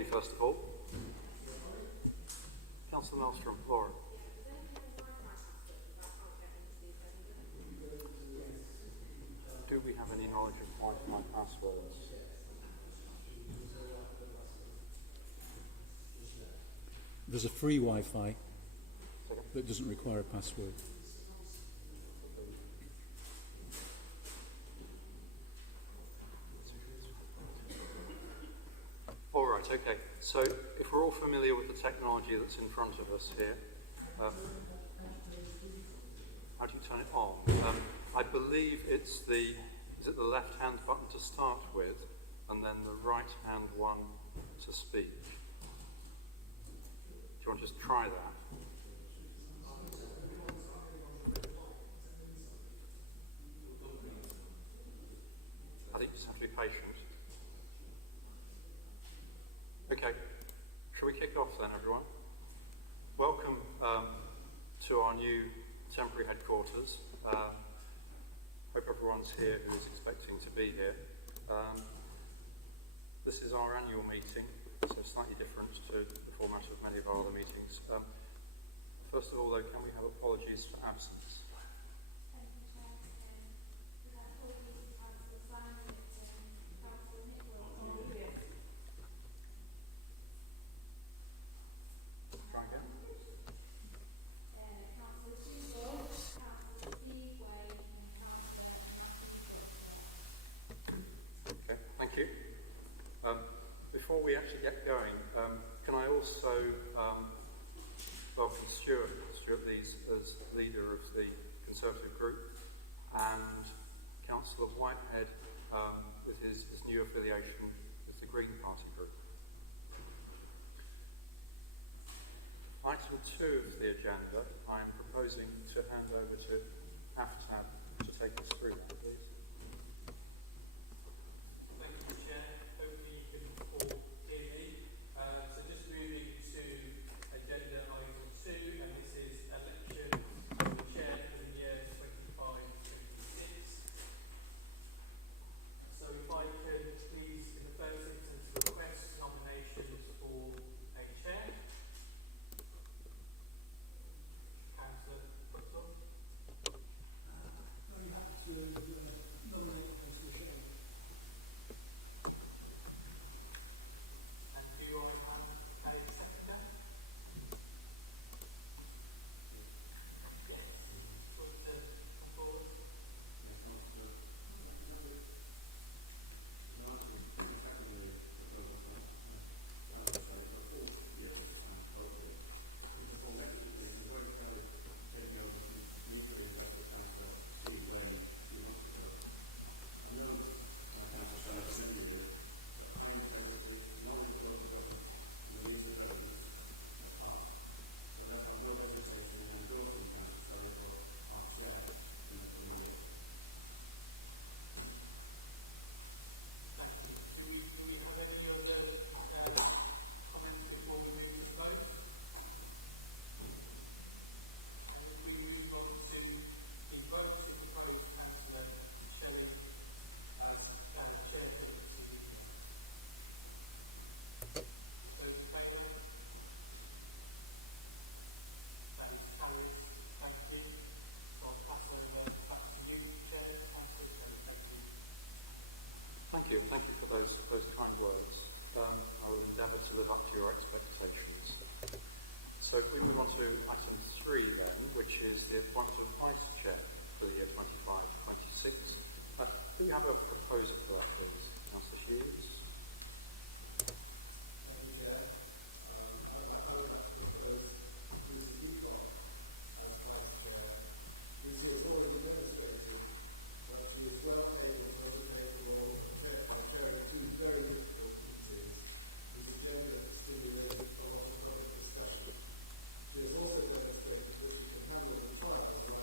committee first of all. Councillor Maelstrom, Laura. Do we have any knowledge of Wi-Fi passwords? There's a free Wi-Fi that doesn't require a password. All right, okay. So if we're all familiar with the technology that's in front of us here, how do you turn it on? I believe it's is it the left-hand button to start with, and then the right-hand one to speak. Do you want to just try that? I think you just have to be patient. Okay, shall we kick off then, everyone? Welcome to our new temporary headquarters. Hope everyone's here who is expecting to be here. This is our annual meeting, so slightly different to the format of many of our other meetings. First of all, though, can we have apologies for absence? Try again. Okay, thank you. Before we actually get going, can I also welcome Stuart Lees as leader of the Conservative group, and Councillor Whitehead with his new affiliation with the Green Party group. Item 2 of the agenda, I am proposing to hand over to Aftab to take us through that, please. Thank you, Chair. Hopefully you can all hear me. So just moving to agenda item 2, and this is election of the Chair for the year 25-26. So if I could please, in the first instance, request nominations for a Chair. Councillor Buxton. You have to nominate Mr. Shea. And do I have a seconder? Yes. Want to come forward? Do we have any other comments before we move to vote? And if we move on to the vote, to propose Councillor Shelley as Chair for the meeting. Those in favour? That is carried. Thank you. I'll pass over back to you, Chair. Councillor Shelley, thank you. Thank you for those kind words. I will endeavour to live up to your expectations. So if we move on to item 3 then, which is the appointment of Vice Chair for the year 25-26. Do we have a proposer for that, please? Councillor Hughes? There's also demonstrated that she can handle the title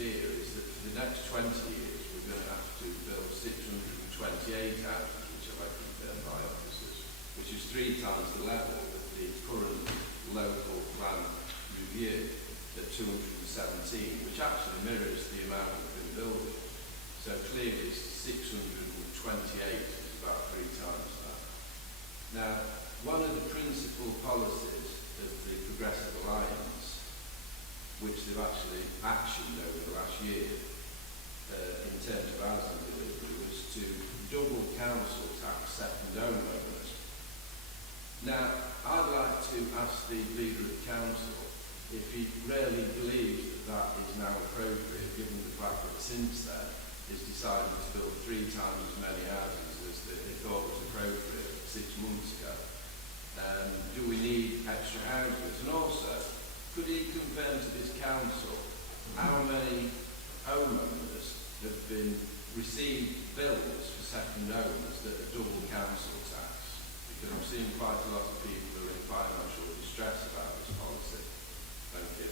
here is that for the next 20 years we're going to have to build 628 houses which are vacant by officers, which is 3 times the level of the current local plan review at 217, which actually mirrors the amount we've been building. So clearly 628 is about 3 times that. Now, one of the principal policies of the Progressive Alliance, which they've actually actioned over the last year in terms of housing delivery, was to double council tax second home owners. Now, I'd like to ask the leader of council if he really believes that that is now appropriate, given the fact that since then he's decided to build 3 times as many houses as they thought was appropriate 6 months ago. Do we need extra houses? And also, could he confirm to this council how many homeowners have been received bills for second homes that are double council tax? Because I'm seeing quite a lot of people who are in financial distress about this policy. Thank you.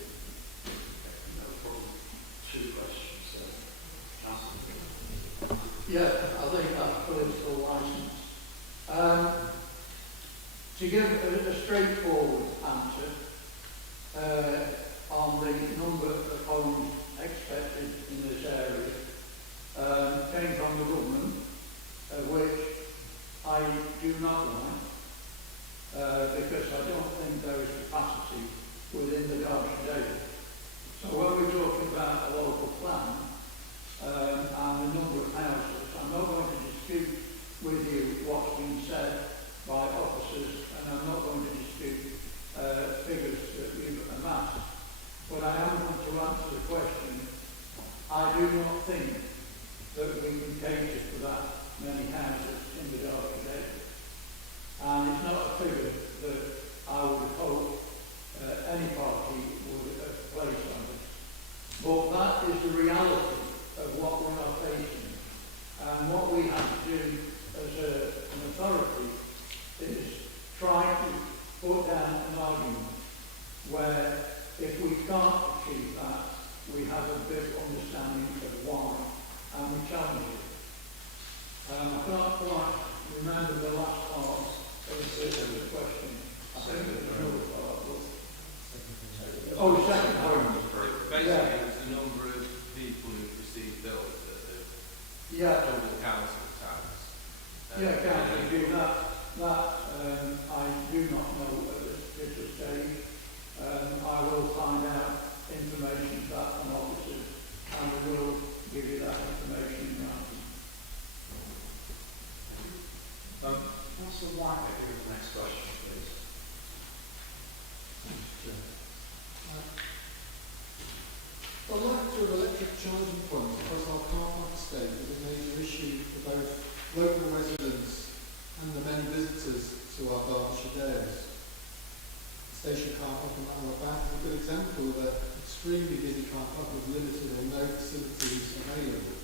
No problem. 2 questions. Councillor. Yeah, I think that's political licence. To give a straightforward answer on the number of homes expected in this area, came from the government, which I do not like, because I don't think there is capacity within the Derbyshire Dale. So when we're talking about a local plan and the number of houses, I'm not going to dispute with you what's been said by officers, and I'm not going to dispute figures that you've amassed. But I am going to answer the question. I do not think that we can cater for that many houses in the Derbyshire Dale. And it's not a figure that I would hope any party would place on it. But that is the reality of what we are facing. And what we have to do as an authority is try to put down an argument where if we can't achieve that, we have a big understanding of why, and we challenge it. I can't quite remember the last part of the question. I think it was another part. Oh, the second part. Basically, it's the number of people who've received bills that are double council tax. Council do that. I do not know at this stage. I will find out information back from officers, and we will give you that information in writing. Councillor White, maybe the next question, please. The lack of electric charging points across our car park estate is a major issue for both local residents and the many visitors to our Derbyshire Dales. The station car park in Matlock is a good example of an extremely busy car park with limited or no facilities available.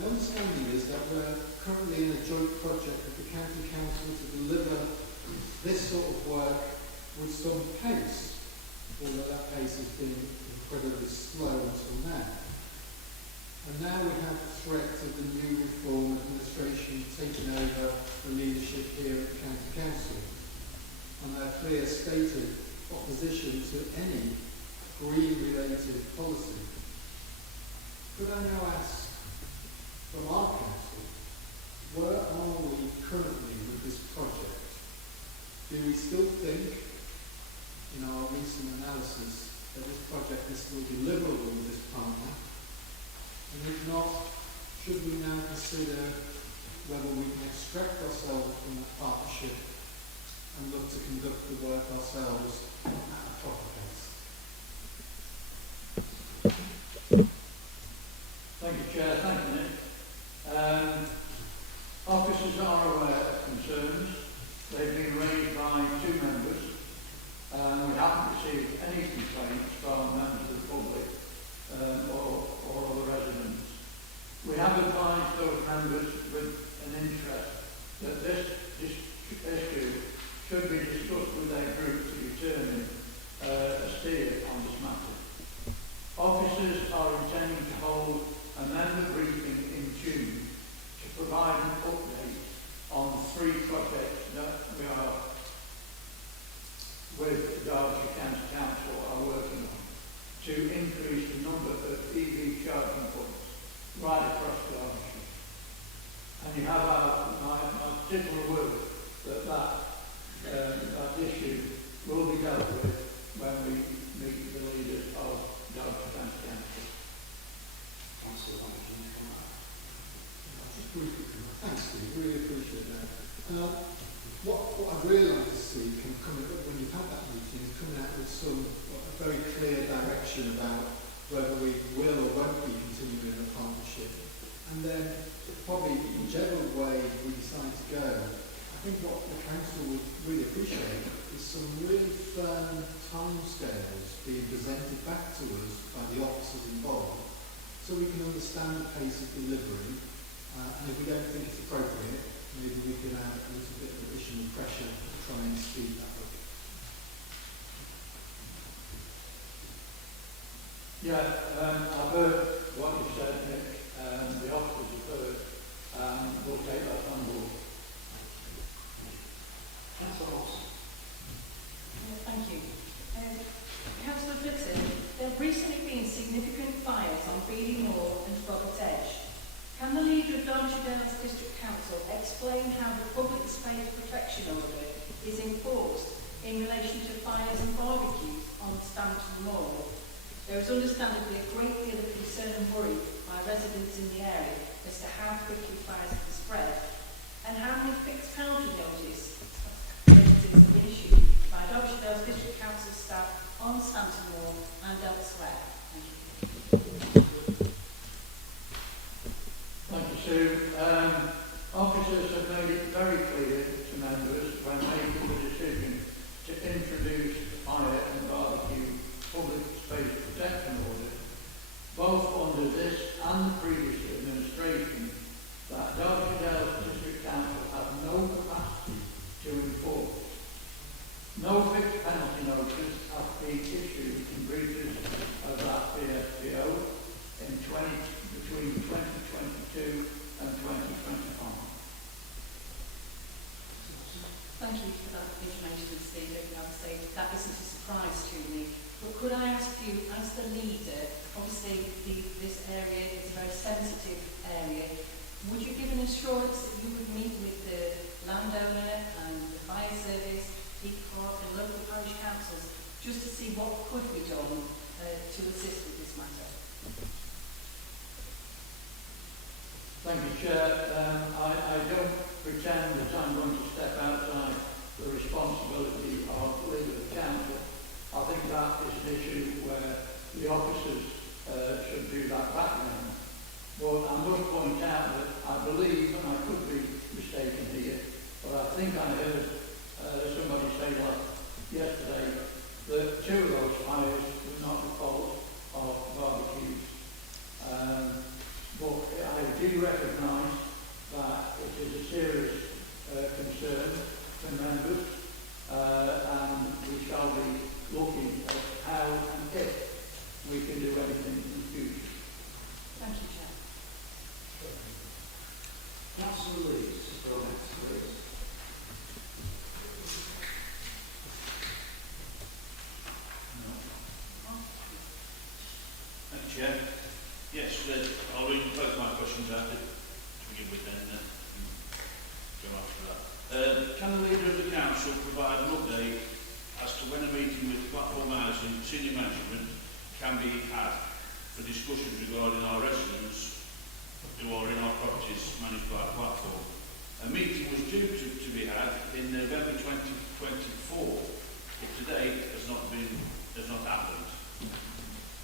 My understanding is that we're currently in a joint project with the County Council to deliver this sort of work with some pace, although that pace has been incredibly slow until now. And now we have the threat of the new Reform administration taking over the leadership here at the County Council, and their clear stated opposition to any green-related policy. Could I now ask, from our council, where are we currently with this project? Do we still think, in our recent analysis, that this project is still deliverable with this partner? And if not, should we now consider whether we can extract ourselves from that partnership and look to conduct the work ourselves at a proper pace? Thank you, Chair. Thank you, Nick. Officers are aware of concerns. They've been raised by 2 members. We haven't received any complaints from members of the public or other residents. We have advised those members with an interest that this issue should be discussed with their group to determine a steer on this matter. Officers are projects that we are, with Derbyshire County Council, are working on to increase the number of EV charging points right across Derbyshire. And you have my particular word that issue will be dealt with when we meet the leaders of Derbyshire County Council. Just briefly, thanks, Steve. Really appreciate that. What I'd really like to see when you've had that meeting is coming out with a very clear direction about whether we will or won't be continuing a partnership. And then, probably whichever way we decide to go, I think what the council would really appreciate is some really firm timescales being presented back to us by the officers involved, so we can understand the pace of delivery. And if we don't think it's appropriate, maybe we can add a little bit of additional pressure to try and speed that up. Yeah, I've heard what you said, Nick. The officers have heard, and we'll take that on board. Thank you. Councillor Flitton, there have recently been significant fires on Beeley Moor and Robert's Edge. Can the leader of Derbyshire Dales District Council explain how the public space protection order is enforced in relation to fires and barbecues on Stanton Moor? There is understandably a great deal of concern and worry by residents in the area as to how quickly fires can spread and how many fixed penalty notices have been issued by Derbyshire Dales District Council staff on Stanton Moor and elsewhere. Thank you. Thank you, Sue. Officers have made it very clear to members when making the decision to introduce fire and barbecue public space protection order, both under this and the previous administration, that Derbyshire Dales District Council have no capacity to enforce. No fixed penalty notices have been issued in breaches of that PSPO between 2022 and 2025. Thank you for that information, Steve. I would say that isn't a surprise to me. But could I ask you, as the leader, obviously this area is a very sensitive area, would you give an assurance that you would meet with the landowner and the fire service, Peak Park and local parish councils just to see what could be done to assist with this matter? Thank you, Chair. I don't pretend that I'm going to step outside the responsibility of leader of the council. I think that is an issue where the officers should do that background. But I must point out that I believe, and I could be mistaken here, but I think I heard somebody say yesterday that 2 of those fires were not the fault of barbecues. But I do recognise that it is a serious concern for members, and we shall be looking at how and if we can do anything in the future. Thank you, Chair. Councillor Lees, go next, please. Thank you, Chair. Yes, I'll read both my questions out to begin with, then go after that. Can the leader of the council provide an update as to when a meeting with platform housing senior management can be had for discussions regarding our residents who are in our properties managed by a platform? A meeting was due to be had in November 2024, but to date has not happened.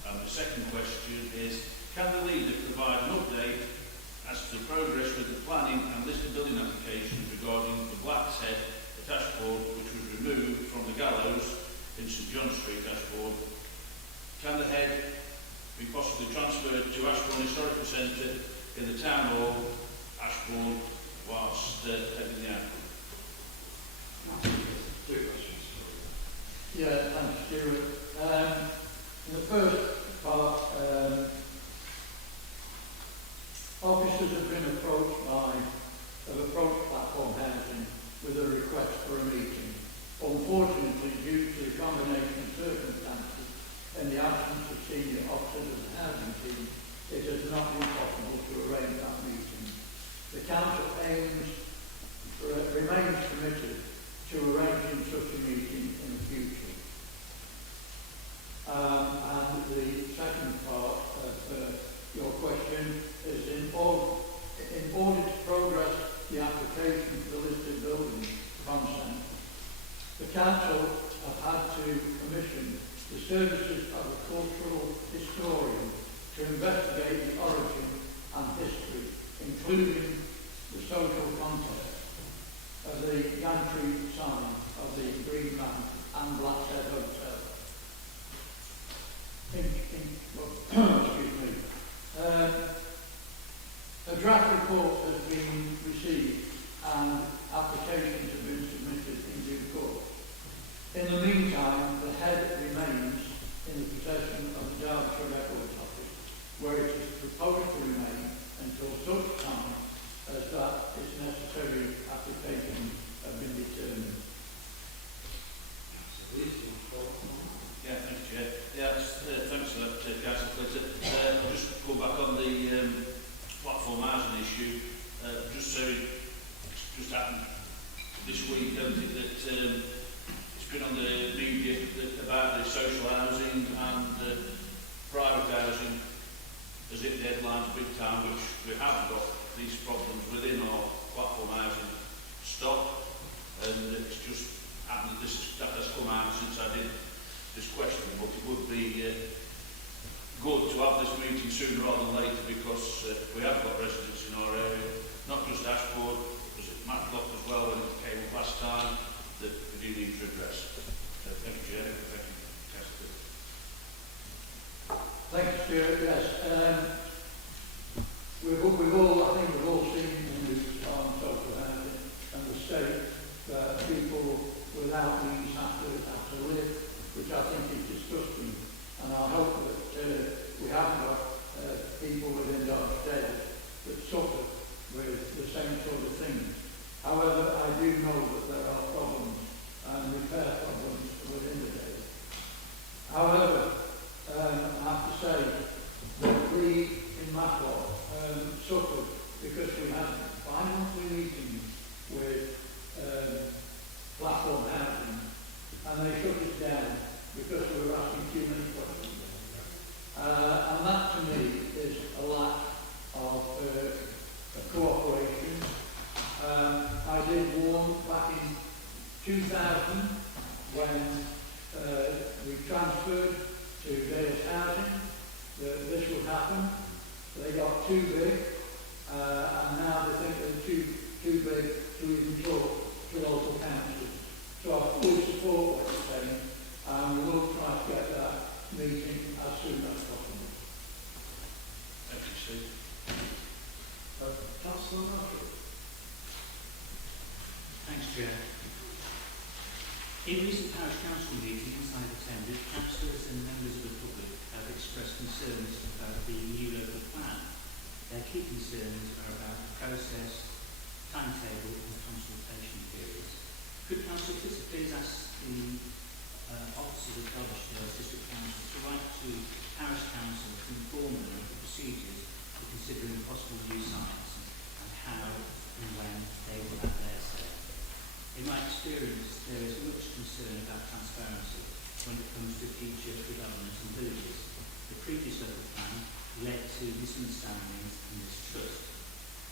And the second question is, can the leader provide an update as to the progress with the planning and listed building applications regarding the Black's Head at Ashford, which was removed from the gallows in St John Street, Ashford? Can the head be possibly transferred to Ashford Historical Centre in the Town Hall, Ashford, whilst heading the outcome? Two questions. Yeah, thanks, Stuart. In the first part, officers have approached platform housing relation to the listed building consent, the council have had to commission the services of a cultural historian to investigate the origin and history, including the social context of the gantry sign of the Green Man and Blackshead Hotel. Excuse me. A draft report has been received and applications have been submitted in due course. In the meantime, the head remains in the possession of the Derbyshire Records Office, where it is proposed to remain until such time as that its necessary applications have been determined. Yeah, thank you, Chair. Yeah, thanks for that, Councillor Flitter. I'll just go back on the platform housing issue. Just happened this week, don't it, that it's been on the media about the social housing and private housing as it deadlines big time, which we have got these problems within our platform housing stock, and it's just happened that has come out since I did this question, but it would be good to have this meeting sooner rather than later, because we have got residents in our area, not just Ashford, was it Matlock as well when it came up last time, that we do need to address. So thank you, Chair. Thank you, Councillor. Thank you, Stuart. Yes. We've all, I think we've all seen the news on social housing and the state that people without means have to live, which I think is disgusting. And I hope that we haven't got people within Derbyshire that suffer with the same sort of things. However, I do know that there are problems and repair problems within the day. However, I have to say that we in Matlock suffered because we had bi-monthly meetings with platform housing, and they shut us down because we were asking too many questions. And that to me is a lack of cooperation. I did warn back in 2000 when we transferred to Dales Housing that this would happen. They got too big, and now they think they're too big to even talk to local councils. So I fully support what you're saying, and we will try to get that meeting as soon as possible. Thank you, Steve. Councillor Matlock. Thanks, Chair. In recent parish council meetings I've attended, councillors and members of the public have expressed concerns about the new local plan. Their key concerns are about the process, timetable and consultation periods. Could Councillor Flitter please ask the officers of Derbyshire District Council to write to Parish Council to inform them of the procedures for considering possible new sites and how and when they will have their say? In my experience, there is much concern about transparency when it comes to future development in villages. The previous local plan led to misunderstandings and mistrust,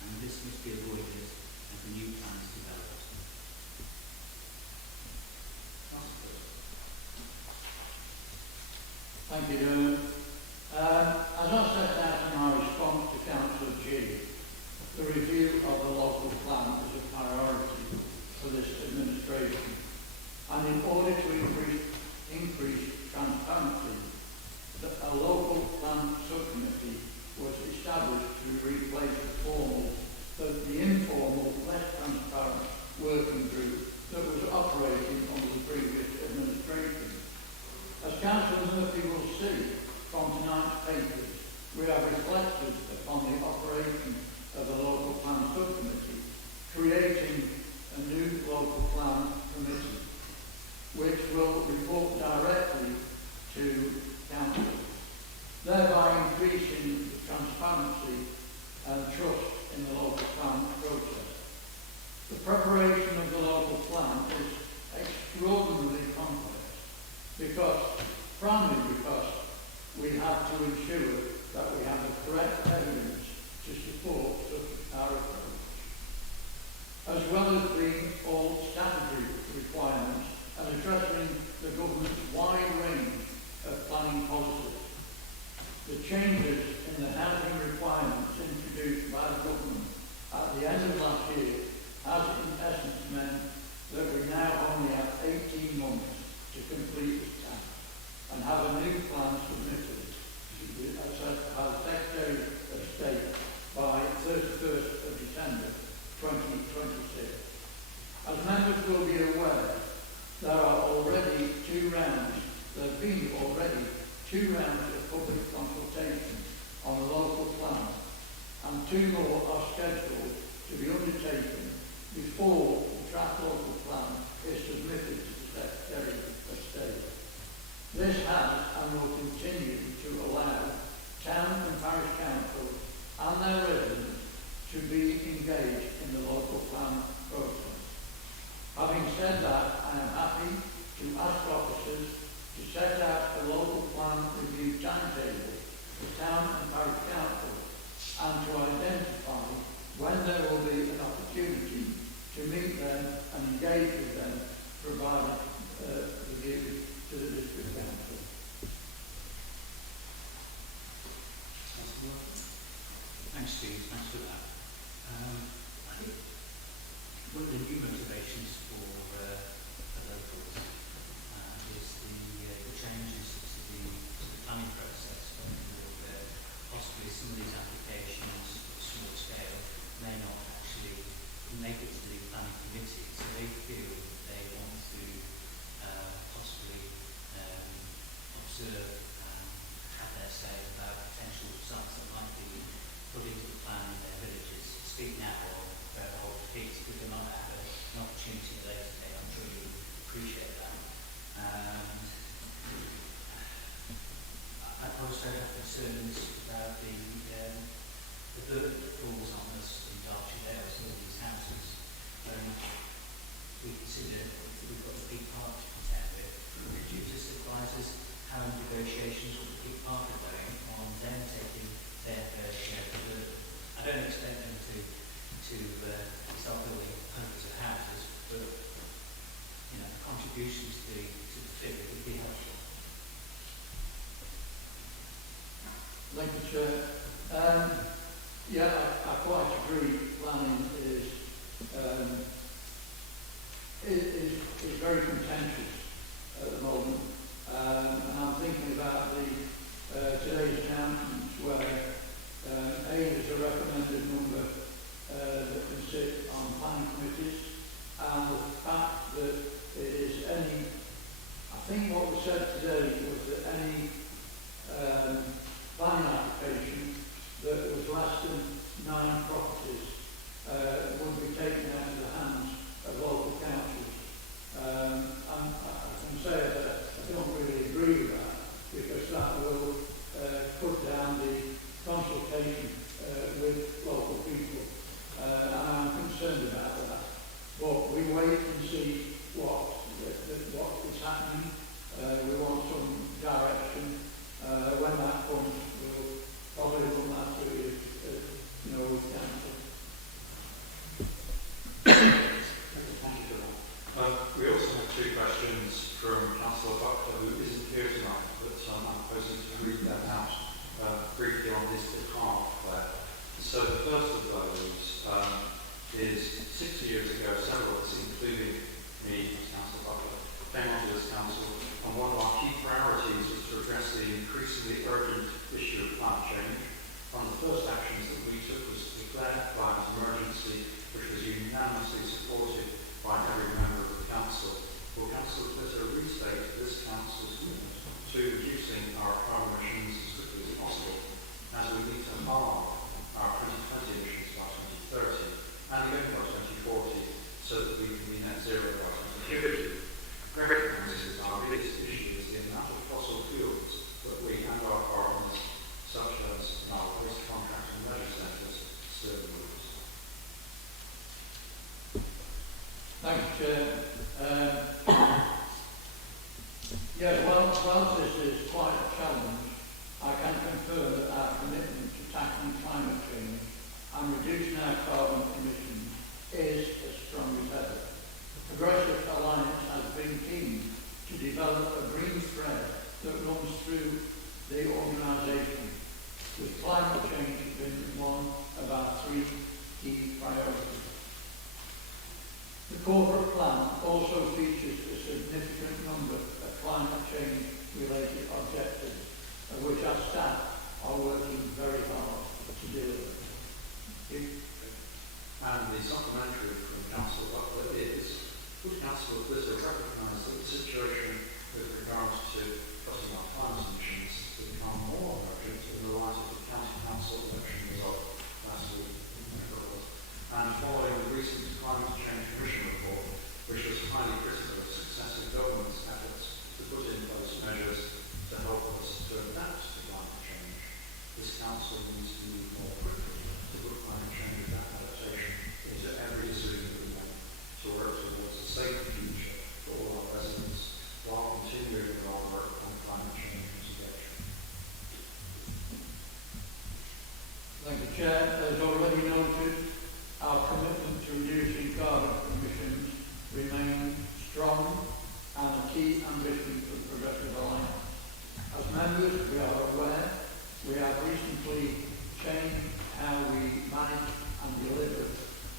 and this must be avoided as the new plan is developed. Thank you, Dermot. As I set out in my response to Councillor G, the review of the local plan is a priority for this administration. And in order to increase transparency, a local plan subcommittee was established to replace the informal, less transparent working group that was operating under the previous administration. As Councillor Murphy will see from tonight's papers, we have reflected upon the operation of the local plan subcommittee, creating a new local plan committee, which will report directly to Council, thereby increasing the transparency and trust in the local plan process. The preparation of the local plan is extraordinarily complex primarily because we have to ensure that we have the correct evidence to support our approach. as well as being all statutory requirements and addressing the government's wide range of planning policies. The changes in the housing requirements introduced by the government at the end of last year has in essence meant that we now only have 18 months to complete this task and have a new plan submitted by the Secretary of State by 31st of December 2026. As members will be aware, there are already there have been already two rounds of public consultation on the local plan, and two more are scheduled to be undertaken before the draft local plan is submitted to the Secretary of State. This has and will continue to allow town and parish councils and their residents to be engaged in the local plan process. Having said that, I am happy to ask officers to set out a local plan review timetable for town and parish councils and to identify when there will be an opportunity to meet them and engage with them, provide review to the district council. Thanks, Steve. Thanks for that. I think one of the new motivations for locals is the changes to the planning process, where possibly some of these applications of small scale may not actually make it to the planning committee, so they feel that they want to possibly observe and have their say about potential sites that might be put into the plan in their villages. Speak now or hold peace, because they might have an opportunity later today. I'm sure you appreciate that. And I also have concerns about the burden that falls on us in Derbyshire there, as all these houses. We consider that we've got the Peak Park to contend with. Could you just advise us how negotiations with the Peak Park are going on them taking their fair share of the burden? I don't expect them to start building hundreds of houses, but contributions to the figure would be helpful. Thank you, Chair. I quite agree. Planning is very contentious at the moment, and I'm thinking about today's announcements where there's a recommended number that can sit on planning committees, and the fact that it is I think what was said today was that any planning application that was less than 9 properties would be taken out of the hands of local councils. And I can say that I don't really agree with that, because that will put down the consultation with local people. And I'm concerned about that. But we wait and see what is happening. We want some direction. When that comes, we'll probably run that through with council. Thank you for that. We also have 2 questions from Councillor Buckler, who isn't here tonight, but I'm proposing to read them out briefly on his behalf there. So the first of those is 60 years ago, several of us, including me, Councillor Buckler, came onto this council, and one of our key priorities was to address the increasingly urgent issue of climate change. One of the first actions that we took was to declare climate emergency, which was unanimously supported by every member of the council. Will Councillor Twitter restate this council's commitment to reducing our carbon emissions as quickly as possible, as we need to halve our 2020 emissions by 2030 and again by 2040, so that we can be net zero by 2050. Recognises our biggest issue is the amount of fossil fuels that we and our partners, such as in our waste contract and leisure centres, still use. Thank you, Chair. Whilst this is quite a challenge, I can confirm that our commitment to tackling climate change and reducing our carbon emissions is as corporate plan also features a significant number of climate change related objectives, of which our staff are working very hard to deliver. And the supplementary from Councillor Butler is, would Councillor Blizzard recognise that the situation with regards to cutting our climate emissions has become more urgent in the light of the County Council election result last week, and following the recent Climate Change Commission report, which was highly critical of successive governments' efforts to put in place measures to help us to adapt to climate change, this Council needs to move more quickly to put climate change adaptation into every decision that we make to work towards a safe future for all our residents while continuing our work on climate change mitigation. Thank you, Chair. As already noted, our commitment to reducing carbon emissions remains strong and a key ambition for the Progressive Alliance. As members, we are aware we have recently changed how we manage and deliver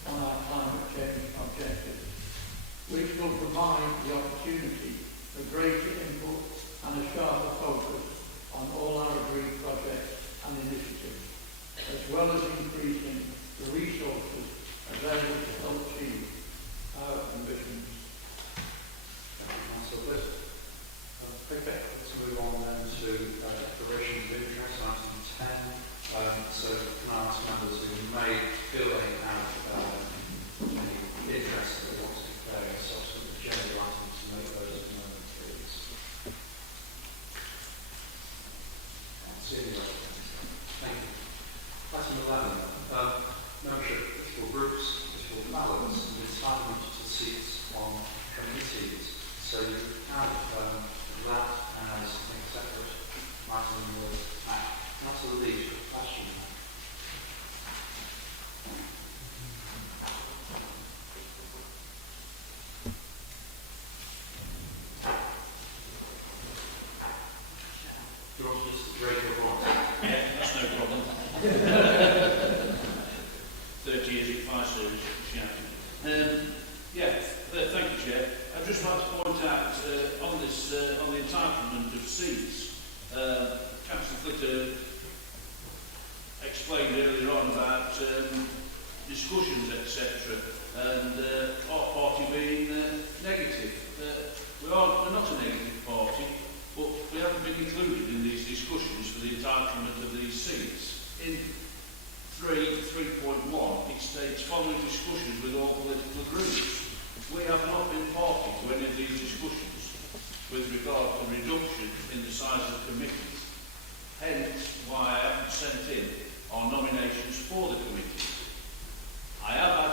on our climate change objectives, which will provide the opportunity for greater input and a sharper focus on all our agreed projects and initiatives, as well as increasing the resources available to help achieve our ambitions. Thank you, Councillor Bliss. Okay, let's move on then to declarations of interest, item 10. So can I ask members who may feel they have any interest that they want to declare in subsequent agenda items to make those at the moment, please. Thank you. Item 11. Membership of political groups, political balance, and entitlement to seats on committees. So you have that as a separate item in your act. Councillor Leader, question. Do you want to just raise your voice? Yeah, that's no problem. 30 years of fire service, shouting. Thank you, Chair. I'd just like to point out on this, on the entitlement of seats, Councillor Flitter explained earlier on about discussions, etc., and our party being negative. We're not a negative party, but we haven't been included in these discussions for the entitlement of these seats. In 3.1, it states following discussions with all political groups. We have not been party to any of these discussions with regard to reduction in the size of committees. Hence why I haven't sent in our nominations for the committees. I have had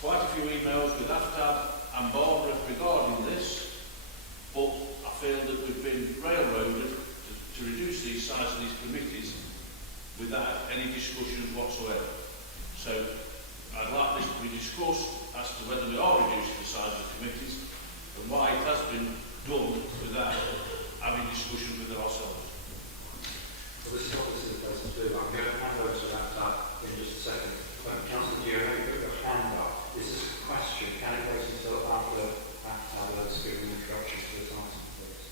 quite a few emails with Aftab and Barbara regarding this, but I feel that we've been railroaded to reduce the size of these committees without any discussions whatsoever. So I'd like this to be discussed as to whether we are reducing the size of committees and why it has been done without having discussions with ourselves. Well, this is obviously the place to do. I'm going to hand over to that in just a second. Councillor Gio, have you got your hand up? Is this a question? Can it wait until after has given the introduction to this item, please?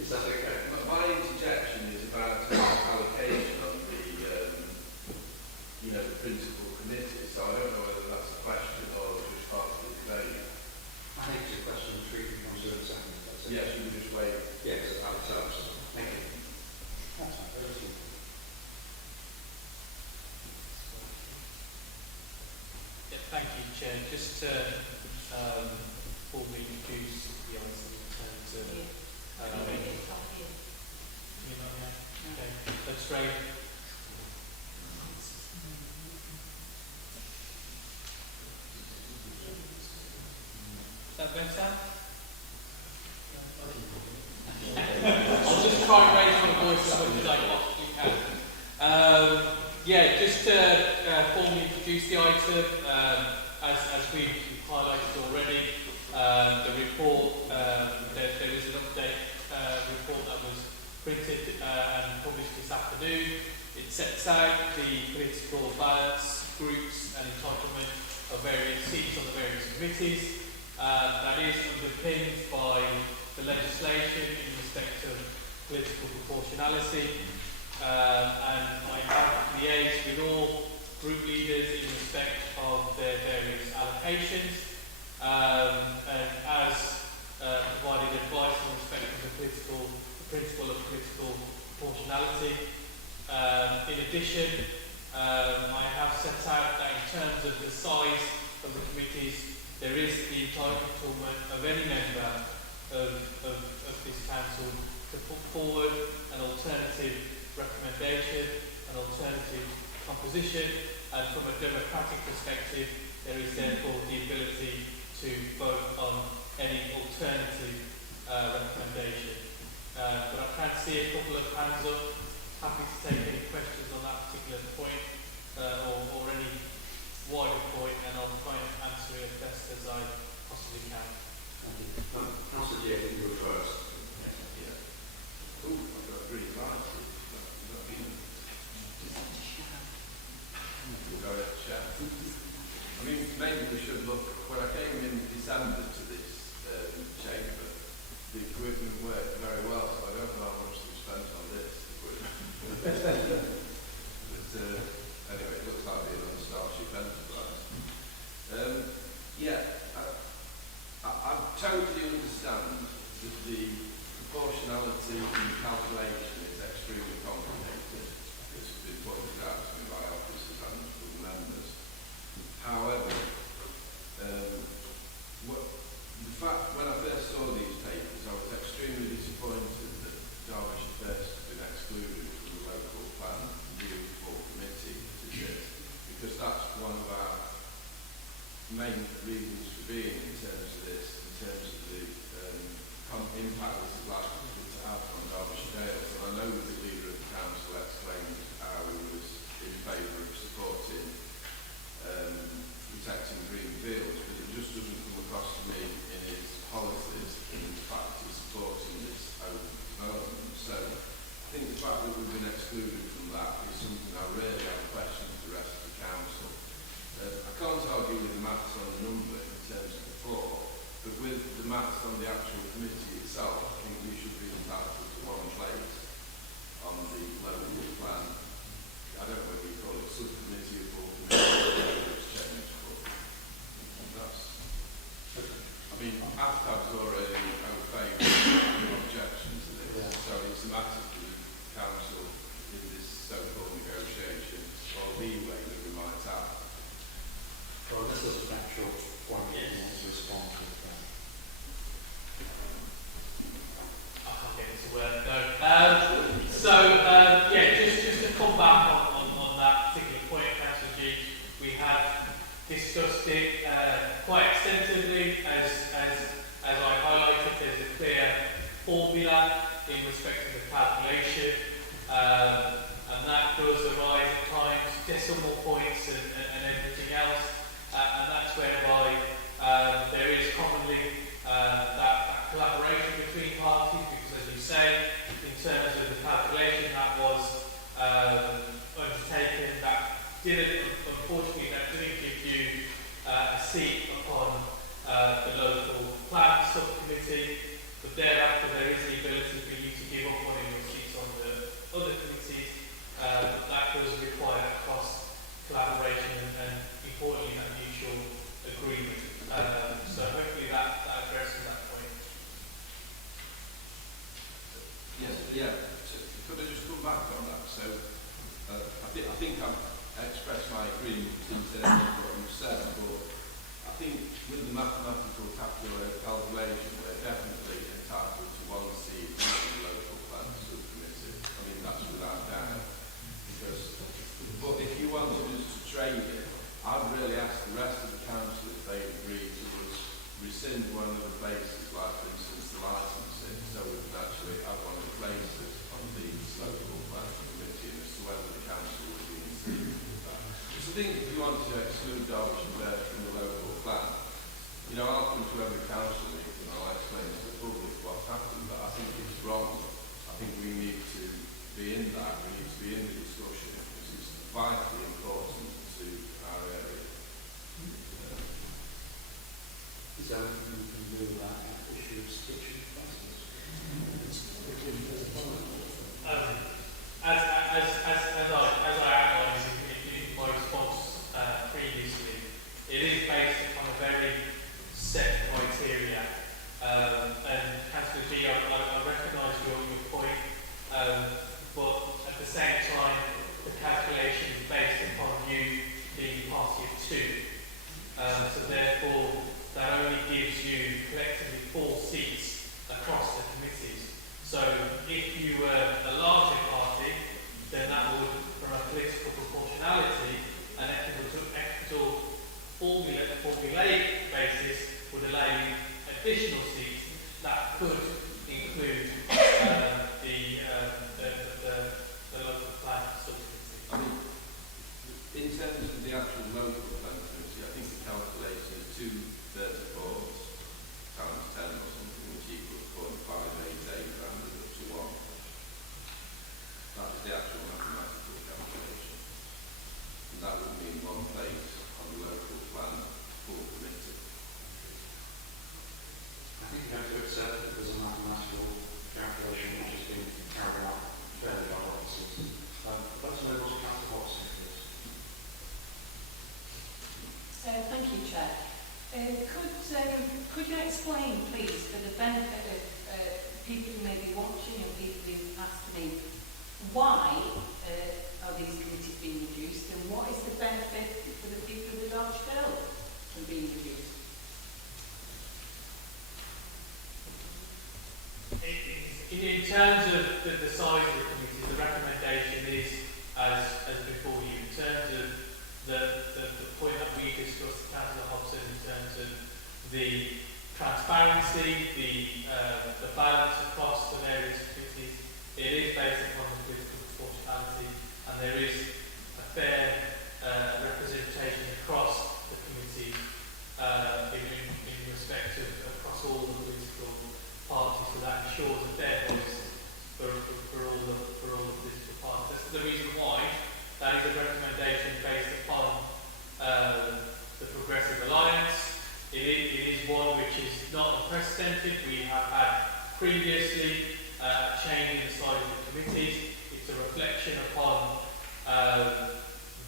Is that okay? My interjection is about allocation on the, the principal committee. So I don't know whether that's a question or just part of the debate. I think it's a question which we can come to in a second. Yes, you can just wait. Yes, absolutely. Thank you. That's fine. Over to you. Yeah, thank you, Chair. Just to formally introduce the item in terms of... You're not here? Okay. That's great. Is that better? I'll just try and raise my voice as much as I possibly can. Just to formally introduce the item, as we've highlighted already, the report, there is an update report that was printed and published this afternoon. It sets out the political balance, groups and entitlement of various seats on the various committees. That is underpinned by the legislation in respect of political proportionality, and I have liaised with all group leaders in respect of their various allocations, and as provided advice in respect of the principle of political proportionality. In addition, I have set out that in terms of the size of the committees, there is the entitlement of any member of this council to put forward an alternative recommendation, an alternative composition, and from a democratic perspective, there is therefore the ability to vote on any alternative recommendation. But I can see a couple of hands up. Happy to take any questions on that particular point or any wider point, and I'll try and answer it as best as I possibly can. Councillor Jay, you were first. Yeah. Oh, I've got green light. I mean, maybe we should look. When I came in December to this chamber, the equipment worked very well, so I don't know how much they spent on this equipment. But anyway, it looks like being on the Starship Enterprise. I totally understand that the proportionality in calculation is extremely complicated. It's been pointed out to me by officers and full members. However, the fact when I first saw these papers, I was extremely disappointed that Derbyshire First has been excluded from the local plan municipal committee to sit, because that's one of our main reasons for being in terms of this, in terms of the impact this is likely to have on Derbyshire Dales. And I know that the leader of the council explained how he was in favour of supporting protecting green fields, but it just doesn't come across to me in his policies in the fact he's supporting this open development. So I think the fact that we've been excluded from that is something I really have a question for the rest of the council. I can't argue with the maths on the number in terms of the floor, but with the maths on the actual committee itself, I think we should be entitled to one place on the local plan. I don't know whether you call it subcommittee or full committee, it's changed, but that's, I mean, AFCAB's already okayed no objection to this, so it's a matter for the council in this so-called negotiation or leeway that we might have. Well, this is a factual point that you want to respond to. I can't get it to work, no. Just to come back on that particular point, Councillor G, we have discussed it quite extensively. As I highlighted, there's a clear formula in respect to the calculation, and that does arise at times, decimal points and everything else, and that's whereby there is commonly that collaboration between parties, because as you say, in terms of the calculation that was undertaken, unfortunately that didn't give you a seat upon the local plan subcommittee, but thereafter there is the ability for you to give up one of your seats on the other committees. That does require cross collaboration and importantly that mutual agreement. So hopefully that addresses that point. Yes, yeah. So could I just come back on that? So I think I've expressed my agreement in terms of what you've said, but I think with the mathematical calculation, we're definitely entitled to one seat in the local plan subcommittee. I mean, that's without doubt. But if you wanted us to trade it, I'd really ask the rest of the council if they agree to rescind one of the places, like for instance the licensing, so we can actually have one of the places on the local plan committee, and as to whether the council would be in agreement with that. Because I think if you want to exclude Derbyshire from the local plan, you know, I'll come to every council meeting and I'll explain to the public what's happened, but I think it's wrong. I think we need in that, we need to be in the discussion, because it's vitally important to our area. Is there anything we can do about that issue of stitching classes? As I outlined in my response previously, it is based upon a very set criteria. And Councillor G, I recognise your point, but at the same time, the calculation is based upon you being party of two. So therefore, that only gives you collectively 4 seats across the committees. So if you were a larger party, then that would, from a political proportionality, an equitable formulaic basis, would allow you additional seats that could include the local plan subcommittee. I mean, in terms of the actual local plan committee, I think the calculation is 2 34s times 10 or something, which equals 0.588 rounded up to 1. That is the actual mathematical calculation. And that would mean 1 place on the local plan full committee. I think you have to accept that there's a mathematical calculation which has been carried out fairly by officers. Let's move on to Councillor Watson, please. Thank you, Chair. Could you explain, please, for the benefit of people who may be watching and people who ask me, why are these committees being reduced, and what is the benefit for the people of the Derbyshire from being reduced? In terms of the size of the committee, the recommendation is as before you. In terms of the point that we discussed, Councillor Hobson, in terms of the transparency, the balance across the various committees, it is based upon the political proportionality, and there is a fair representation across the committees in respect of across all the political parties, so that ensures a fair voice for all the political parties. That's the reason why that is a recommendation based upon the Progressive Alliance. It is one which is not unprecedented. We have had previously a change in the size of the committees. It's a reflection upon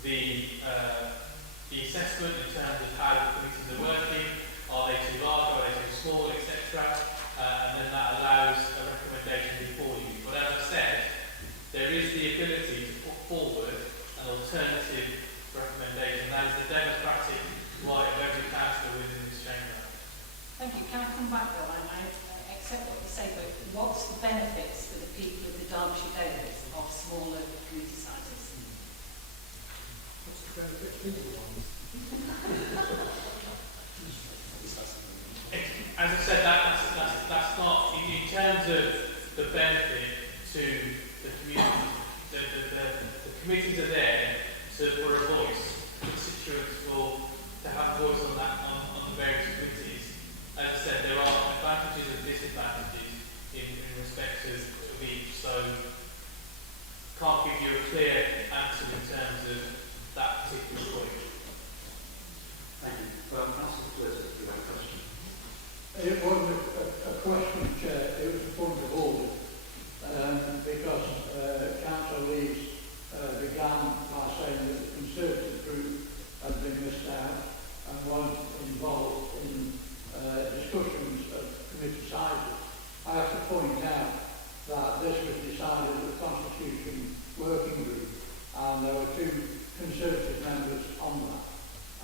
the assessment in terms of how the committees are working. Are they too large? Are they too small? Etc. And then that allows a recommendation before you. But as I said, there is the ability to put forward an alternative recommendation. That is the democratic right of every councillor within this chamber. Thank you. Can I come back though? I accept what you say, but what's the benefits for the people of the Derbyshire Dales of smaller community sizes? What's the benefit to the ones? As I said, that's not in terms of the benefit to the community. The committees are there for a voice, constituents, or to have a voice on the various committees. As I said, there are advantages and disadvantages in respect of each. So can't give you a clear answer in terms of that particular point. Thank you. Councillor Blizzard, you have a question. It wasn't a question, Chair, it was a point of order, because Councillor Leeds began by saying that the Conservative group had been missed out and wasn't involved in discussions of committee sizes. I have to point out that this was decided at the Constitution Working Group, and there were 2 Conservative members on that,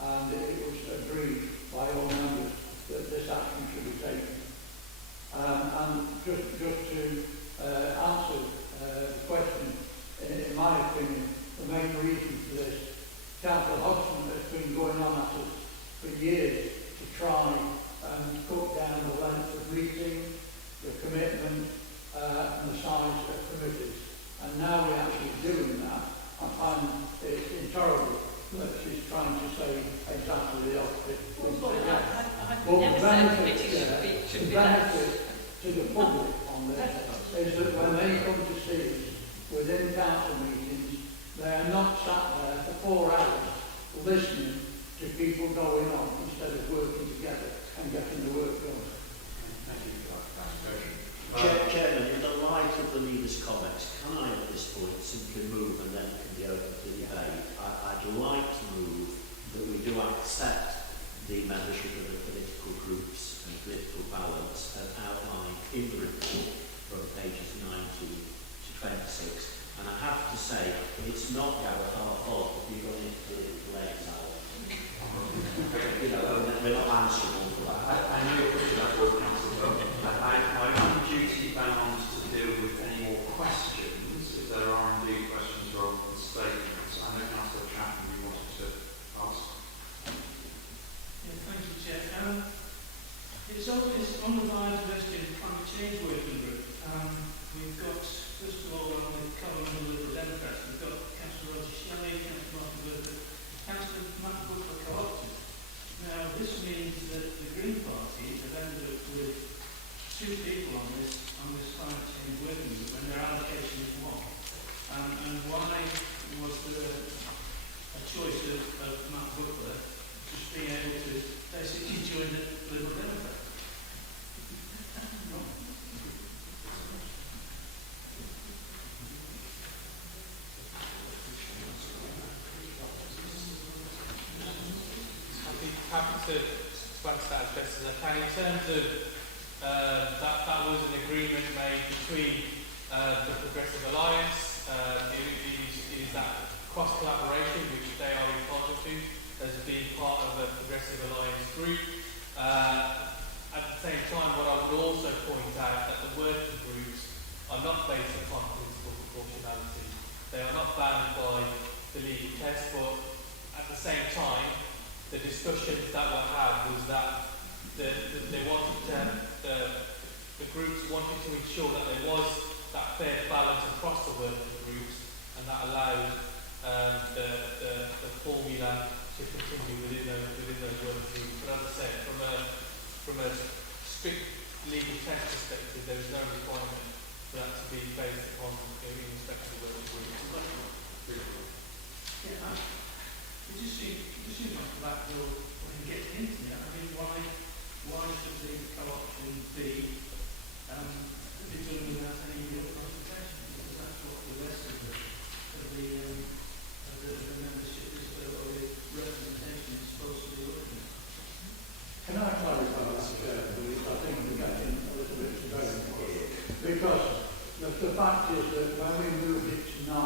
and it was agreed by all members that this action should be taken. And just to answer the question, in my opinion, the main reason for this, Councillor Hodgson has been going on at us for years to try and cut down the length of meetings, the commitment, and the size of committees. And now we're actually doing that. I find it intolerable that she's trying to say exactly the opposite. But the benefit to the public on this is that when they come to see us with within council meetings, they are not sat there for 4 hours listening to people going on instead of working together and getting the work done. Thank you for that clarification. Chairman, in the light of the leader's comments, can I at this point simply move, and then it can be open to debate? I'd like to move that we do accept the membership of the political groups and political balance as outlined in the report from pages 19 to 26. And I have to say, it's not Gareth our fault if you've got any political legs out. You know, we're not answerable for that. I knew you were pushing that forward, Councillor. I am duty bound to deal with any more questions, if there are indeed questions rather than statements. I know Councillor Chapman, you wanted to ask. Yeah, thank you, Chair. It's on the biodiversity and climate change working group. We've got, first of all, on the colour of the Liberal Democrats, we've got Councillor Roger Shelley, Councillor Martin Burke, Councillor Matlock co-opted. Now, this means that the Green Party have ended up with 2 people on this climate change working group when their allocation is 1. And why was there a choice of Matt Butler just being able to basically join the Liberal Democrats? Happy to answer that as best as I can. In terms of that was an agreement made between the Progressive Alliance. It is that cross-collaboration which they are in part of as being part of the Progressive Alliance group. At the same time, what I would also point out that the working groups are not based upon political proportionality. They are not bound by the legal test, but at the same time, the discussions that were had was that they wanted the groups wanted to ensure that there was that fair balance across the working groups, and that allowed the formula to continue within those working groups. But as I said, from a strict legal test perspective, there is no requirement for that to be based upon in respect to the working groups. Yeah, it just seems like the back door when you get into it. I mean, why should the co-option be done without any real consultation? Because that's what the rest of the membership is, or the representation is supposed to be looking at. Can I clarify that, Chair, please? I think we're getting a little bit very because the fact is that when we moved it to 9,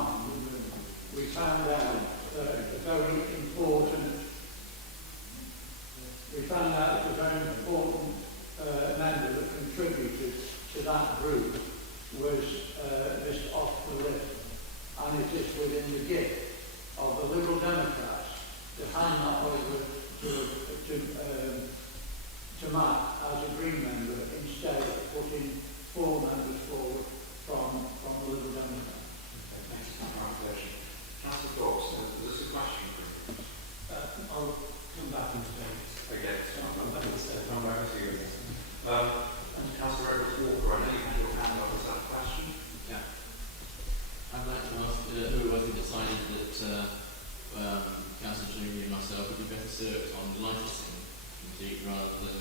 we found out a very important member that contributed to that group was just off the list, and it is within the gift of the Liberal Democrats to hand that over to Matt as a Green member instead of putting 4 members forward from the Liberal Democrats. Okay, thanks for that clarification. Councillor Fox, there's a question for you. I'll come back in debate. Okay, I'll come back instead. come back to you. Councillor Edwards Walker, I know you had your hand up. Is that a question? Yeah. I'd like to ask who was it decided that Councillor Junior and myself would be better served on the licensing committee rather than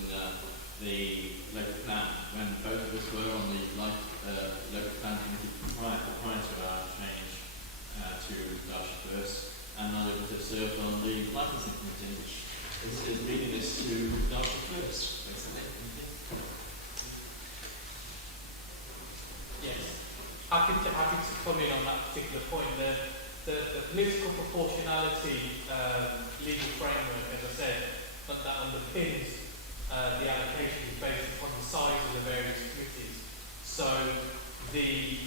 the local plan, when both of us were on the local plan committee prior to our change to Derbyshire First, and neither of us have served on the licensing committee, which is leading us to Derbyshire First, basically. Yes, happy to come in on that particular point. The political proportionality legal framework, as I said, that underpins the allocation is based upon the size of the various committees. So the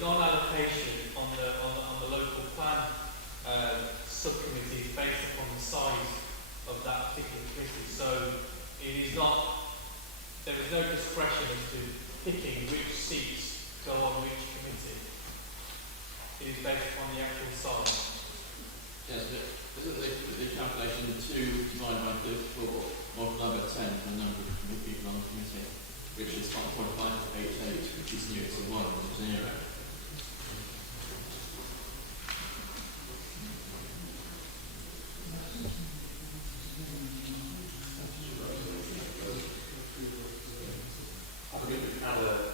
non-allocation on the local plan subcommittee is based upon the size of that particular committee. So it is not, there is no discretion as to picking which seats go on which committee. It is based upon the actual size. Yes, but isn't the calculation 2 divided by 34 multiplied by 10 for the number of people on the committee? which is 5.588, which is new to 1 and 0. I think we've had an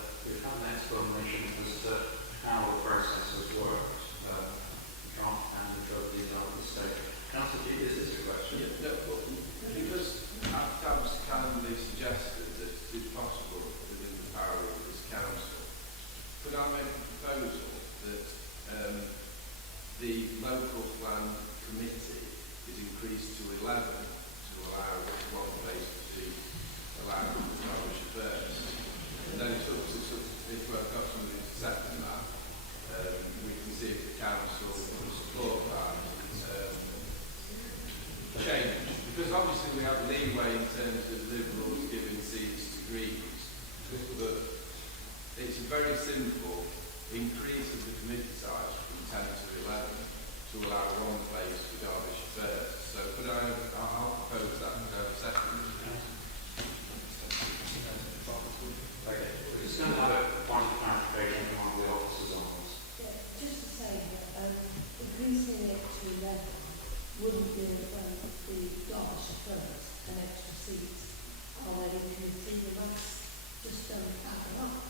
explanation as to how the process has worked. Can't hand the drug dealer out of the state. Councillor G, is this a question? Yeah, no, well, because Adam's kindly suggested that it is possible within the power of this council, could I make a proposal that the local plan committee is increased to 11 to allow one place to be allowed to establish first? And then it's up to, if we've got somebody to second that, we can see if the council will support that change. Because obviously we have leeway in terms of Liberals giving seats to Greens, but it's a very simple increase of the committee size from 10 to 11 to allow one place for Derbyshire first. So could I'll propose that and go second. Okay, we're just going to have a point of clarification from one of the officers on this. Yeah, just to say that increasing it to 11 wouldn't give the Derbyshire first an extra seat on any committee. The rest just don't add up.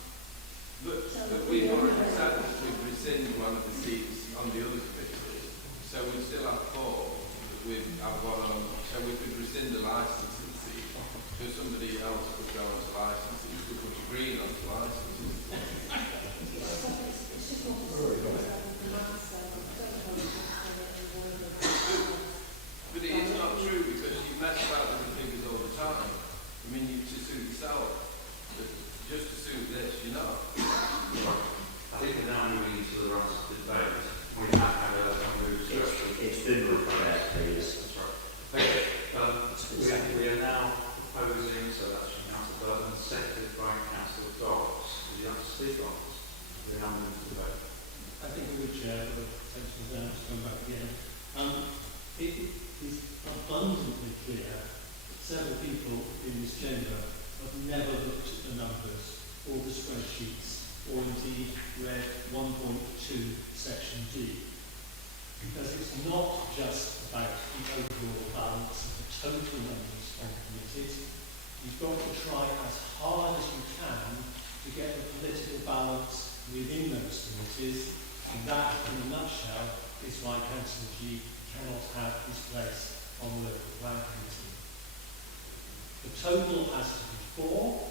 But So we've already said that we've rescinded one of the seats on the other committee, so we still have 4 that we've had one on, so we could rescind the licensing seat. So somebody else could go on to licensing, we could put a Green on to licensing. It's just not a the maths, so I don't know But it's not true because you mess about with the figures all the time. I mean, you to suit yourself. But just to suit this, you're not. I think we're now moving into the rest of the debate. We have had a move to It's been required, please. That's right. We are now proposing, so that's from Councillor Burton, seconded by Councillor Dobbs. Would you like to speak on this? We're now moving to the debate. I think we would share, but potentially then to come back again. It is abundantly clear that several people in this chamber have never looked at the numbers or the spreadsheets or indeed read 1.2 section D. Because it's not just about the overall balance of the total numbers on committees. You've got to try as hard as you can to get the political balance within those committees, and that, in a nutshell, is why Councillor G cannot have his place on the local plan committee. The total has to be 4.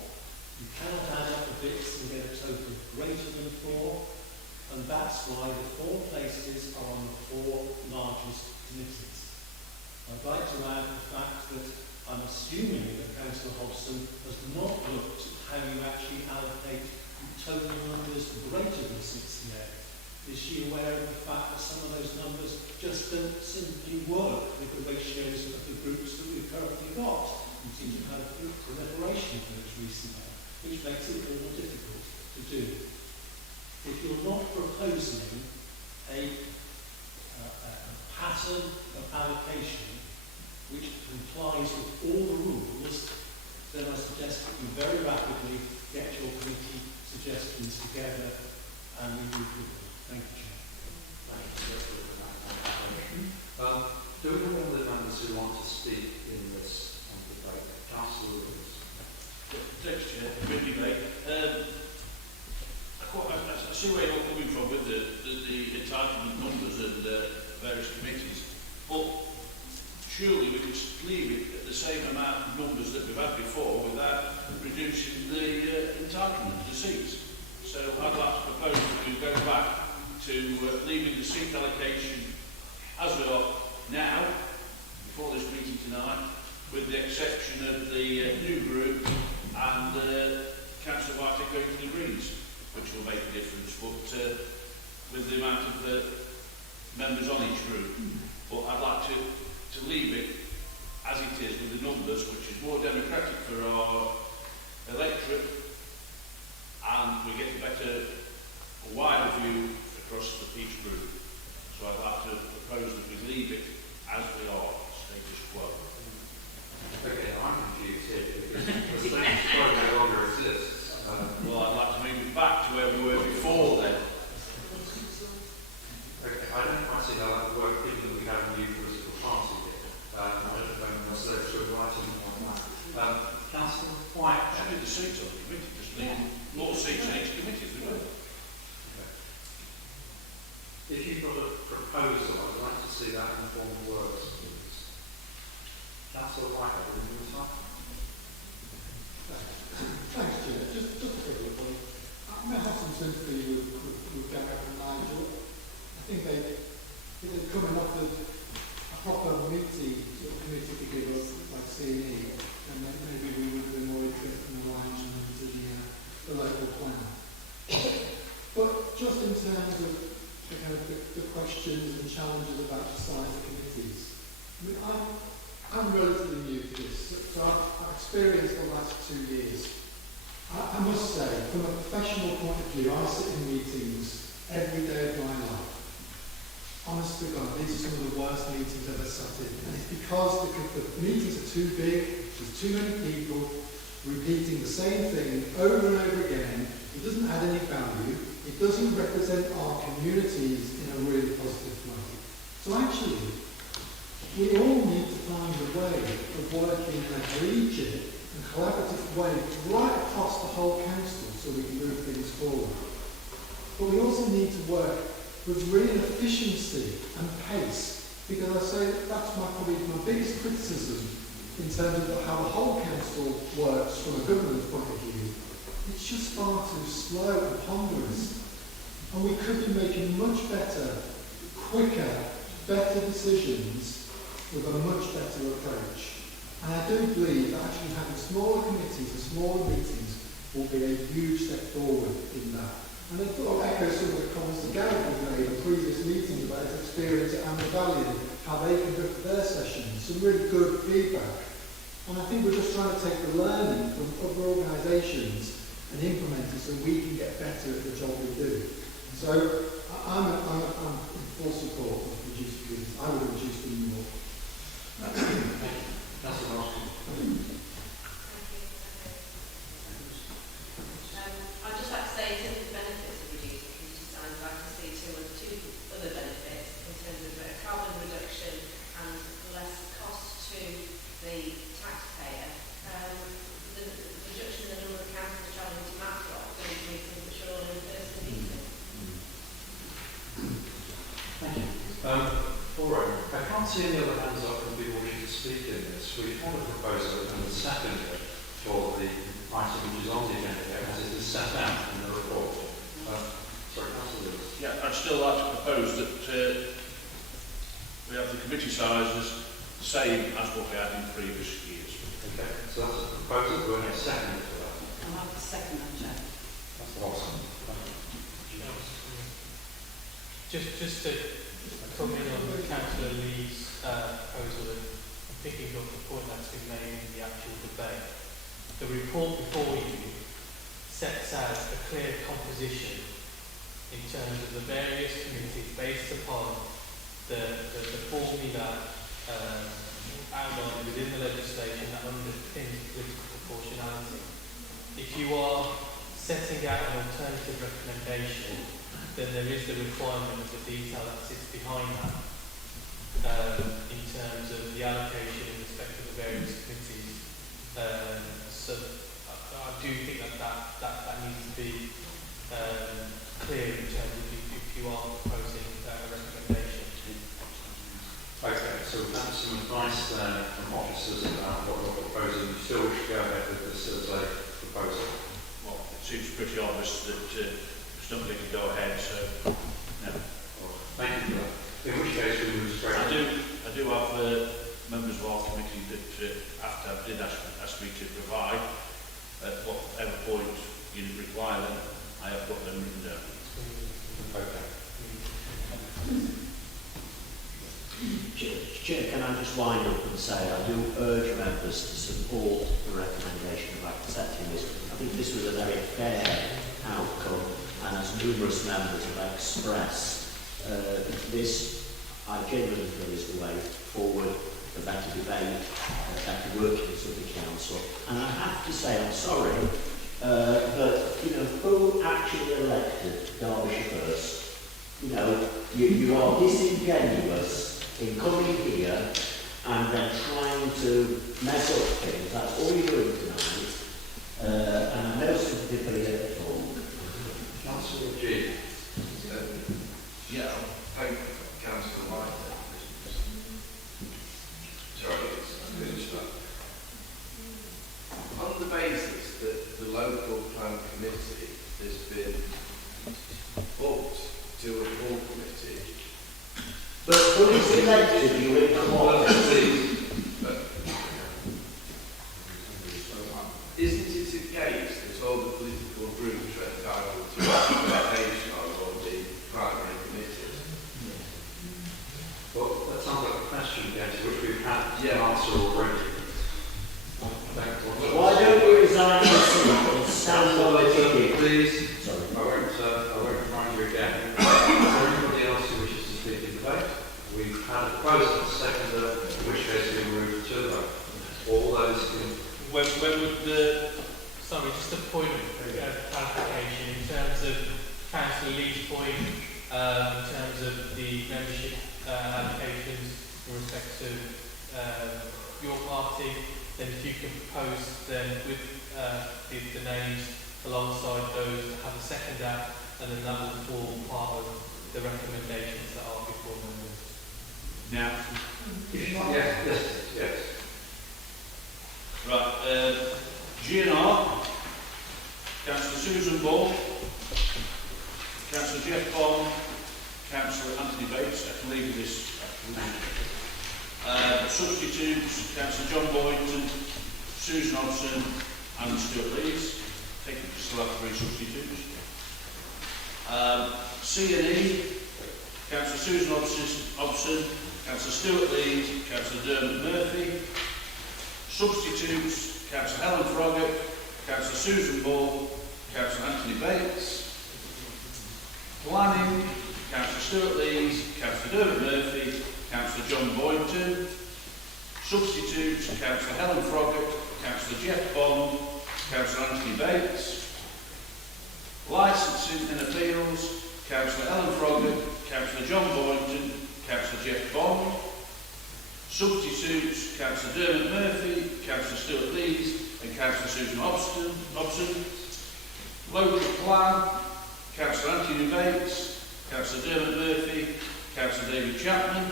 You cannot add up the bits and get a total greater than 4, and that's why the 4 places are on the 4 largest committees. I'd like to add the fact that I'm assuming that Councillor Hobson has not looked at how you actually allocate total numbers greater than 68. Is she aware of the fact that some of those numbers just don't simply work with the ratios of the groups that we've currently got? You seem to have had a group collaboration for this recently, which makes it a little difficult to do. If you're not proposing a pattern of allocation which complies with all the rules, then I suggest that you very rapidly get your committee suggestions together and we move forward. Thank you, Chair. Thank you. Do we have any other members who want to speak in this debate? Councillor Williams. Thanks, Chair. Good debate. I see where you're coming from with the entitlement numbers and various committees, but surely we could leave it at the same amount of numbers that we've had before without reducing the entitlement, the seats. So I'd like to propose that we go back to leaving the seat allocation as we are now, before this meeting tonight, with the exception of the new group and Councillor White going to the Greens, which will make a difference, but with the amount of members on each group. But I'd like to leave it as it is with the numbers, which is more democratic for our electorate, and we get a better, a wider view across each group. So I'd like to propose that we leave it as we are, status quo. Okay, I'm confused here because the status quo no longer exists. Well, I'd like to move it back to where we were before then. Okay, I don't quite see how that would work, given that we have a new political party here. I don't know what's there to write on that. Councillor White. Should be the seats on the committee, just leave more seats in each committee, isn't it? If you've got a proposal, I'd like to see that in the form of words, please. Councillor White, have you moved on? Thanks, Chair. Just a couple of points. I have some sympathy with Gareth and Nigel. I think they've come and offered a proper meaty sort of committee to give us, like C&E, and then maybe we would have been more interested in alignment to the local plan. But just in terms of the questions and challenges about the size of committees, I mean, I'm relatively new to this, so I've experienced the last 2 years. I must say, from a professional point of view, I sit in meetings every day of my life. Honest to God, these are some of the worst meetings I've ever sat in. And it's because the meetings are too big, there's too many people repeating the same thing over and over again. It doesn't add any value. It doesn't represent our communities in a really positive way. So actually, we all need to find a way of working in a collegiate and collaborative way right across the whole council so we can move things forward. But we also need to work with real efficiency and pace, because I say that's probably my biggest criticism in terms of how the whole council works from a government point of view. It's just far too slow and ponderous. And we could be making much better, quicker, better decisions with a much better approach. And I do believe that actually having smaller committees and smaller meetings will be a huge step forward in that. And I thought I'll echo some of the comments that Gareth has made in previous meetings about his experience at Amber Valley and how they conduct their sessions. Some really good feedback. And I think we're just trying to take the learning from other organisations and implement it so we can get better at the job we do. So I'm in full support of reducing committees. I would reduce them more. That's the last one. I'd just like to say, in terms of the benefits of reducing community signs, I can see two other benefits in terms of carbon reduction and less cost to the taxpayer. The reduction in the number of councils travelling to Matlock for these meetings, which are all in person meetings. Thank you. All right. I can't see any other hands up from people wishing to speak in this. We have a proposal and a second for the item which is on the agenda as it is set out in the report. Sorry, Councillor Lewis. Yeah, I'd still like to propose that we have the committee sizes the same as what we had in previous years. Okay, so that's a proposal. Do I need a second for that? I'll have the second one, Chair. That's awesome. Just to come in on Councillor Lee's proposal and picking up the point that's been made in the actual debate. The report before you sets out a clear composition in terms of the various committees based upon the formula outlined within the legislation that underpins political proportionality. If you are setting out an alternative recommendation, then there is the requirement of the detail that sits behind that in terms of the allocation in respect of the various committees. So I do think that needs to be clear in terms of if you are proposing a recommendation. Okay, so we've had some advice there from officers about what you're proposing. You still wish to go ahead with this as a proposal? Well, it seems pretty obvious that somebody could go ahead, so no. Thank you for that. In which case we move straight I do have members of our committee that did ask me to provide at whatever point you require them. I have got them written down. Okay. Chair, can I just wind up and say I do urge members to support the recommendation of accepting this. I think this was a very fair outcome, and as numerous members have expressed, this I genuinely feel is the way forward for better debate, better workings of the council. And I have to say, I'm sorry, but, you know, who actually elected Derbyshire First? You know, you are disingenuous in coming here and then trying to mess up things. That's all you're doing tonight. And I know sympathy for you at all. Councillor G. Yeah, thank Councillor White. Sorry, I finished that. On the basis that the local plan committee has been upped to a full committee. But who is elected you in the morning? Isn't it the case that all the political groups are entitled to representation on all the primary committees? Well, that sounds like a question again, to which we've had an answer already. Why don't you resign your seat and stand on the ticket? Please. Sorry. I won't remind you again. Is there anybody else who wishes to speak in debate? We've had a proposal, seconder, in which case we move to the vote. All those in... When would the... Sorry, just a point of clarification in terms of Councillor Lee's point, in terms of the membership allocations in respect to your party, then if you can propose then with the names alongside those that have a second out, and then that will form part of the recommendations that are before members. Now, Yes. right, GNR, Councillor Susan Ball, Councillor Jeff Bond, Councillor Anthony Bates. I can leave this. Substitutes, Councillor John Boynton, Susan Hobson and Stuart Lees. I think we still have 3 substitutes. C&E, Councillor Susan Hobson, Councillor Stuart Lees, Councillor Dermot Murphy. Substitutes, Councillor Helen Froggatt, Councillor Susan Ball, Councillor Anthony Bates. Planning, Councillor Stuart Lees, Councillor Dermot Murphy, Councillor John Boynton. Substitutes, Councillor Helen Froggatt, Councillor Jeff Bond, Councillor Anthony Bates. Licensing and Appeals, Councillor Helen Froggatt, Councillor John Boynton, Councillor Jeff Bond. Substitutes, Councillor Dermot Murphy, Councillor Stuart Lees and Councillor Susan Hobson. Local Plan, Councillor Anthony Bates, Councillor Dermot Murphy, Councillor David Chapman.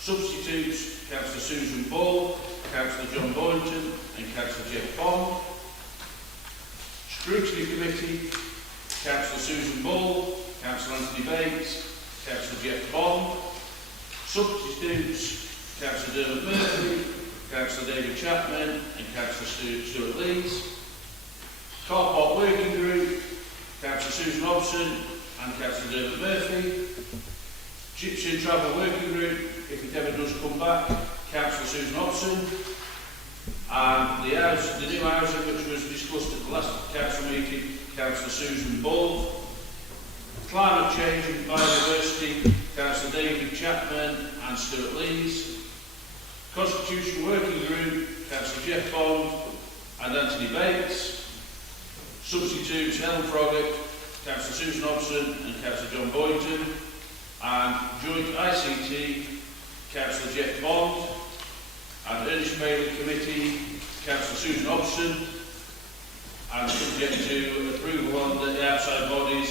Substitutes, Councillor Susan Ball, Councillor John Boynton and Councillor Jeff Bond. Scrutiny Committee, Councillor Susan Ball, Councillor Anthony Bates, Councillor Jeff Bond. Substitutes, Councillor Dermot Murphy, Councillor David Chapman and Councillor Stuart Lees. Car Park Working Group, Councillor Susan Hobson and Councillor Dermot Murphy. Gypsy and Travel Working Group, if it ever does come back, Councillor Susan Hobson. And the new housing which was discussed at the last council meeting, Councillor Susan Ball. Climate Change and Biodiversity, Councillor David Chapman and Stuart Lees. Constitutional Working Group, Councillor Jeff Bond and Anthony Bates. Substitutes, Helen Froggatt, Councillor Susan Hobson and Councillor John Boynton. And Joint ICT, Councillor Jeff Bond. And Ernest Bailey Committee, Councillor Susan Hobson. And subject to approval on the outside bodies,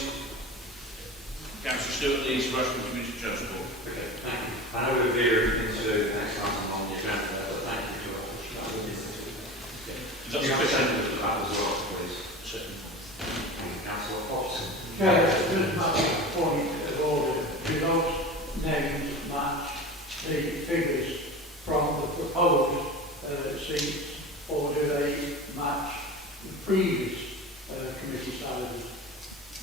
Councillor Stuart Lees, Rushmore Community Transport. Okay, thank you. I know we're veering into the next item on the agenda, but thank you for that. Is that You have a sufficient? second for that as well, please. Thank you, Councillor Hobson. Chair, just have a point of order. Do those names match the figures from the proposed seats, or do they match the previous committee salaries?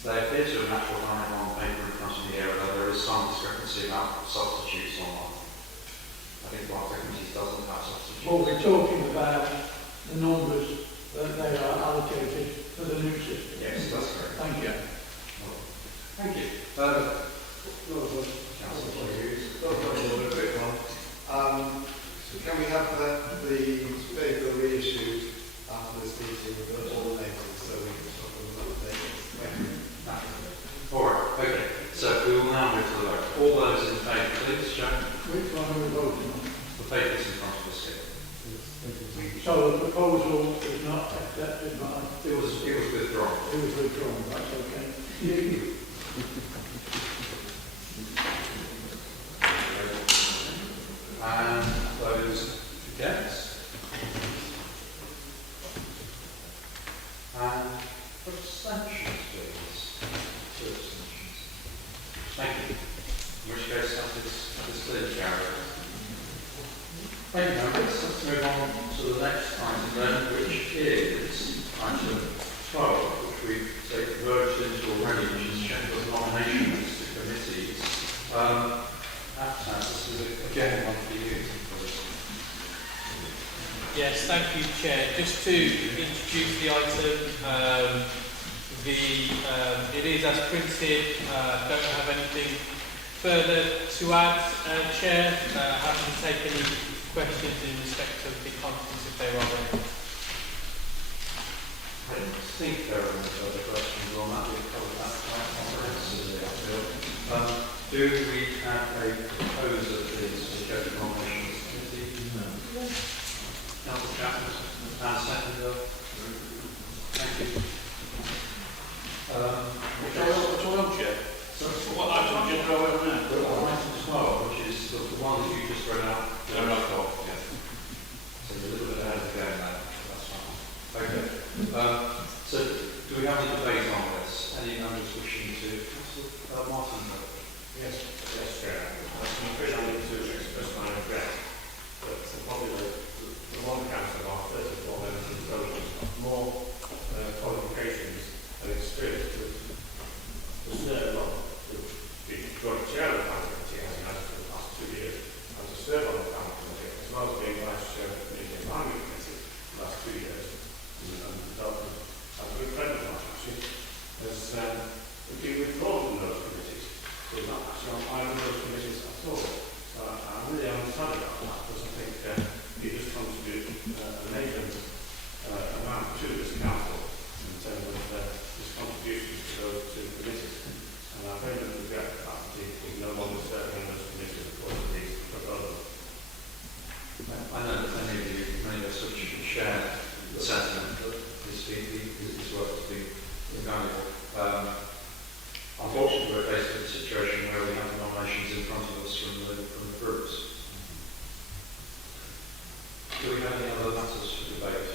They appear to have natural line on paper in front of me here, although there is some discrepancy about substitutes on one. I think one of the committees doesn't have substitutes. Well, we're talking about the numbers that they are allocated for the new system. Yes, that's correct. Thank you. Thank you. Councillor Hughes. Can we have the vehicle reissued at this meeting with all the neighbours so we can talk about updates. Thank you. All right, okay. So we will now move to the vote. All those in favour, please, Joe. Which one are we voting on? The papers in front of us here. So the proposal is not accepted by... It was withdrawn. It was withdrawn, that's okay. And those against? And abstentions, please. 2 abstentions. Thank you. In which case, that is clearly carried. Thank you, members. Let's move on to the next item then, which is item 12, which we've merged into already, which is scheduled nominations to committees. This is again one for you. Yes, thank you, Chair. Just to introduce the item, it is as printed. Don't have anything further to add, Chair. Happy to take any questions in respect of the contents if there are any. I don't think there are any further questions on that. We've covered that quite comprehensively, I feel. Do we have a proposer, please, for the Scheduled Nominations Committee? No. Councillor Chapman, and seconder. Thank you. Which one, Chair? So what item did you throw out now? Item 12, which is the one that you just read out. Yeah. So you're a little bit ahead of the game now. That's fine. Okay. So do we have any debate on this? Any members wishing to? Councillor Martin? Yes, Chair. I'm afraid I need to express my regret that probably the one council of our 34 members of the total has got more qualifications and experience to serve on the joint chair of the planning committee as he has for the past 2 years, and to serve on the planning committee as well as being vice chair of the committee and planning committee for the last 2 years. And development as a good friend of mine actually has been withdrawn from those committees. So he's not actually on either of those committees at all. So I really am sad about that because I think he just contribute an amazing amount to this council in terms of his contributions to those 2 committees. And I very much regret the fact that he's no longer serving in those committees according to these proposals. I know that many of us share the sentiment that his work has been invaluable. Unfortunately, we're faced with a situation where we have the nominations in front of us from the groups. Do we have any other matters for debate?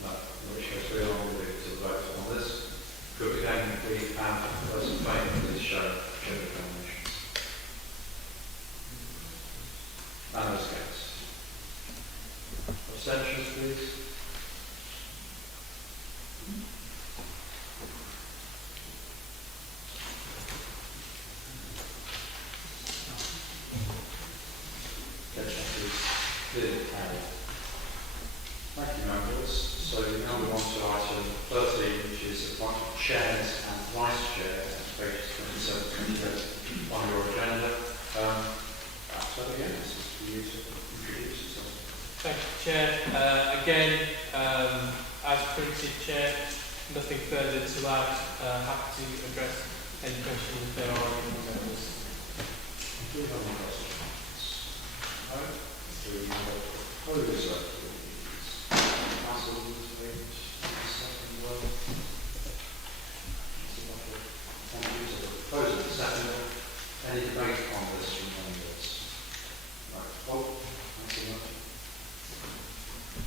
No. In which case we are moving to the vote on this. Could again we have those in favour of this show the nominations? And those against? Abstentions, please. Clearly carried. Thank you, members. So we now move on to item 13, which is appointment of chairs and vice chairs, pages 27 28 on your agenda. So again, this is for you to introduce yourself. Thank you, Chair. Again, as printed, Chair, nothing further to add. Happy to address any questions if there are any members. Do we have any questions? No? Do we have a proposer, please? Council, second word. Thank you. So the proposer, the second. Any debate on this from members? Right. Oh, thanks so much.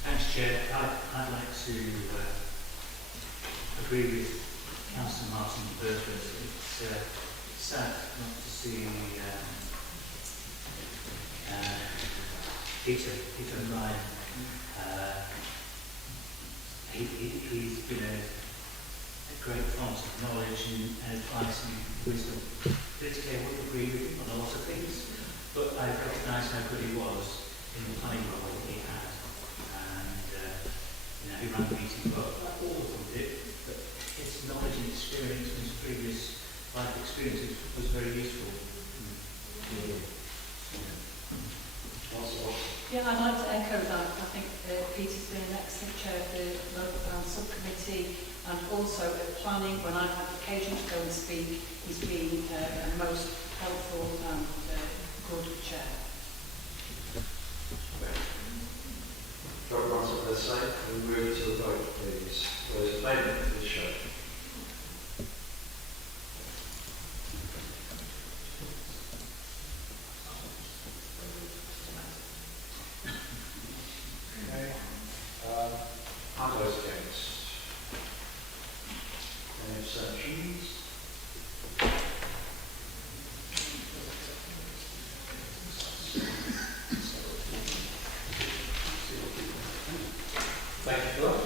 Thanks, Chair. I'd like to agree with Councillor Martin Burgess. It's sad not to see Peter Ryan. He's been a great font of knowledge and advice and wisdom. Politically, I wouldn't agree with him on a lot of things, but I recognise how good he was in the planning role that he had. And he ran the meeting well. All of them did, but his knowledge and experience and his previous life experiences was very useful. Yeah, I'd like to echo that. I think Peter's been an excellent chair of the local plan subcommittee, and also at planning, when I've had occasion to go and speak, he's been a most helpful and good chair. Got everyone's what they say, and move to the vote, please. Those in favour, please show. Okay. And those against? Any abstentions? Thank you for that.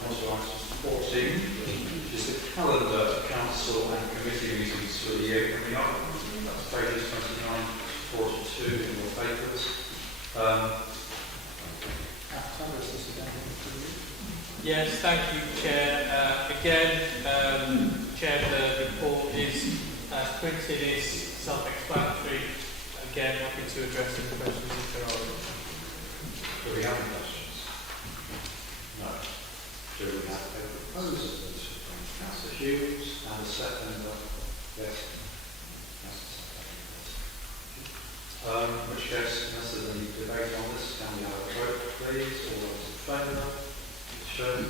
On to item 14, which is the calendar of council and committee meetings for the year coming up. That's pages 29 to 42 in your papers. Yes, thank you, Chair. Again, Chair, the report is printed, is self-explanatory. Again, happy to address any questions if there are. Do we have any questions? No. Do we have a proposal from Councillor Hughes and a second? Yes. In which case, unless there's any debate on this, can we have a vote, please? All those in favour? Shown.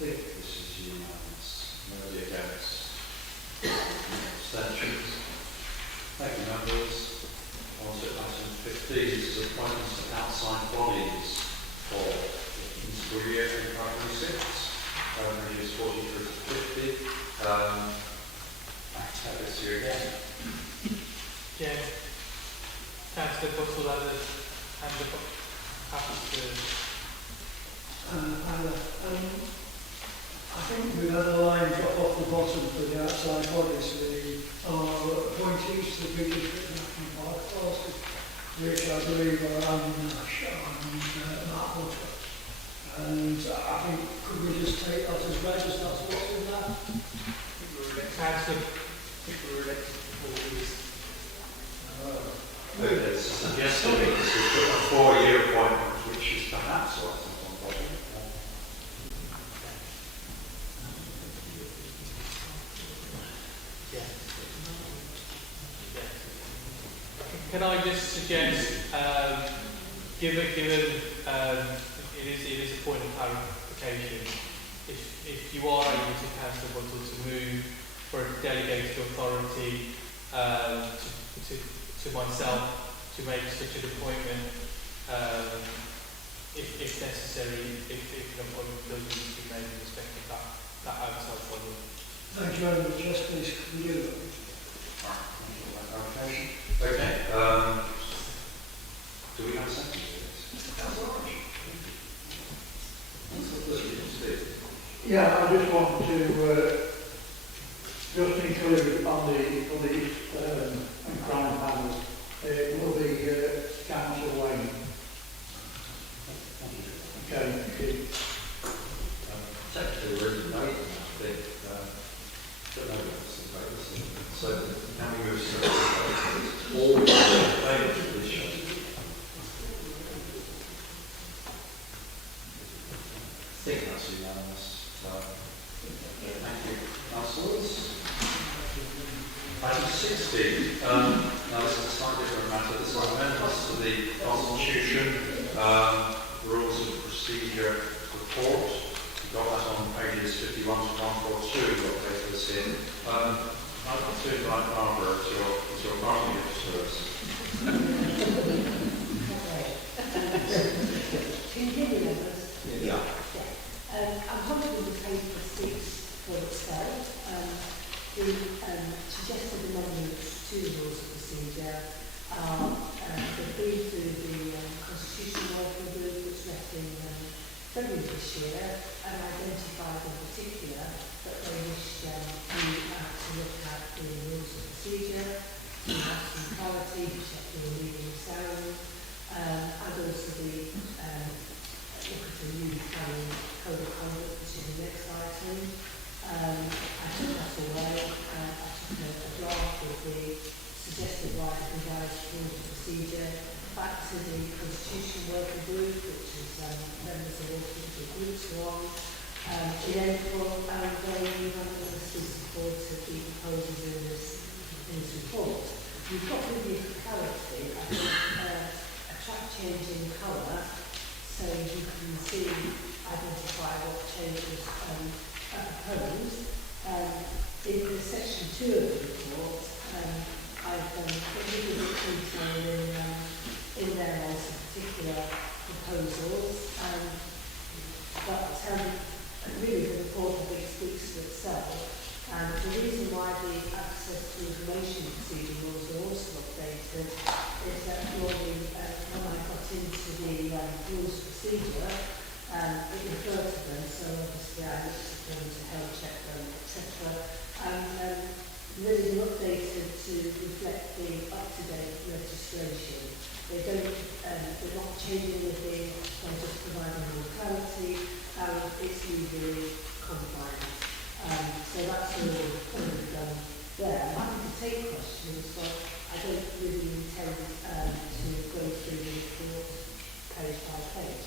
This is unanimous. Nobody against. Abstentions. Thank you, members. On to item 15. This is appointments to outside bodies for the municipal year 2026. Ranges 43 to 50. I have this here again. Yeah. Councillor Buttle has a hand up. Happy to. I think we've had a line drop off the bottom for the outside bodies. Our appointees to the British National Park Forces, which I believe are Anne Nash and Matlock. And I think, could we just take that as read, as that's what's in that? Councillor, people are elected for these. It's suggested it's a 4-year appointment, which is perhaps what I think on body. Can I just suggest, given it is a point of clarification, if you are able to, Councillor Buttle, to move for a delegated authority to myself to make such an appointment, if necessary, if an appointment does need to be made in respect of that outside body. Thank you very much. Yes, please. Can you do that? Okay. Do we have a second to this? Yeah, I just want to just include on the police and crime panel, it will be Council Wayne. Okay, thank you. Secretary, there is a note, I think, but no, so can we move to all those in favour of this show? I think that's unanimous. Thank you, councillors. Item 16. Now this is a slightly different matter. This is amendments to the Constitution, Rules of Procedure report. You've got that on pages 51 to 142. You've got papers here. I'd like to invite Barbara as your party officers. Can you hear me, members? Yeah. I'm hoping the paper speaks for itself. The suggested amendments to the rules of procedure are they've been through the constitutional working group which met in February this year and identified in particular that they wish you to look at the rules of procedure, to have some clarity, to check the legal sound, and also the look at the new planning code of conduct, which is the next item. I took that away. I took a draft of the suggested by revised rules of procedure, back to the Constitution Working Group, which is members of all sorts of groups who are on, in April, and they unanimously supported the proposals in this report. You've got really clarity, I think, a track change in colour, so you can see, identify what changes are proposed. In the section 2 of the report, I've put a little bit of detail in there on some particular proposals, but really the report I think speaks for itself. And the reason why the access to information procedure rules are also updated is that normally when I got into the rules of procedure, it referred to them, so obviously I looked at them to help check them, etc. And really updated to reflect the up-to-date legislation. They're not changing anything, they're just providing more clarity, and it's legally compliant. So that's all done there. I'm happy to take questions, but I don't really intend to go through the report page by page.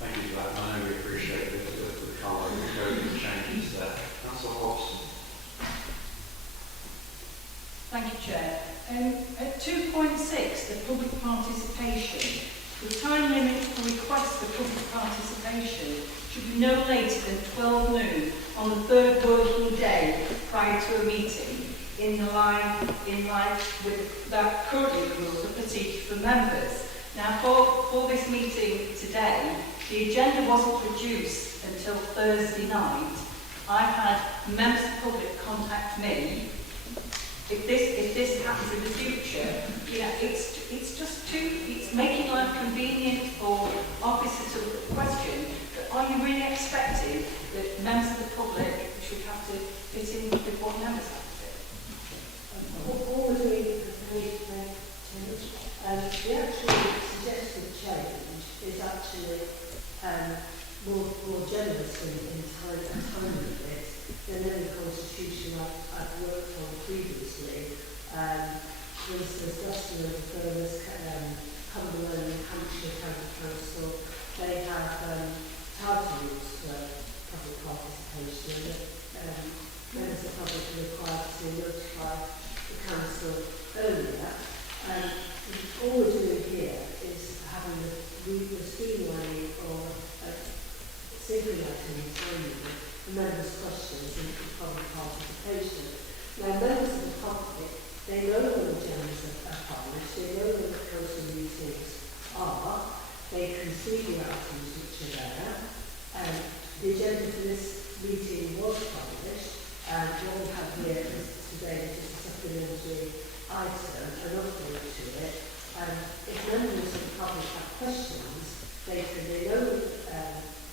Thank you for that. I know we appreciate the colour and the coding changes there. Councillor Hobson. Thank you, Chair. At 2.6, the public participation, the time limit for requests for public participation should be no later than 12 noon on the third working day prior to a meeting, in line with that currently the rules of procedure for members. Now, for this meeting today, the agenda wasn't produced until Thursday night. I've had members of the public contact me. If this happens in the future, you know, it's making life convenient for officers to look at the question. But are you really expecting that members of the public should have to fit in with what members have to do? All we're doing is the actual suggested change is actually more generous in time limit than any constitution I've worked on previously. For instance, Gloucester and Burners, Cumberland and Hampshire County Council, they have title rules for public participation. Members of the public are required to notify the council earlier. All we're doing here is having the streamlining or synchronising the timing of members' questions and public participation. Now, members of the public, they know when the agendas are published, they know when the council meetings are, they can see the items which are there. The agenda for this meeting was published, and what we have here is today just a supplementary item, an update to it. If members of the public have questions, they know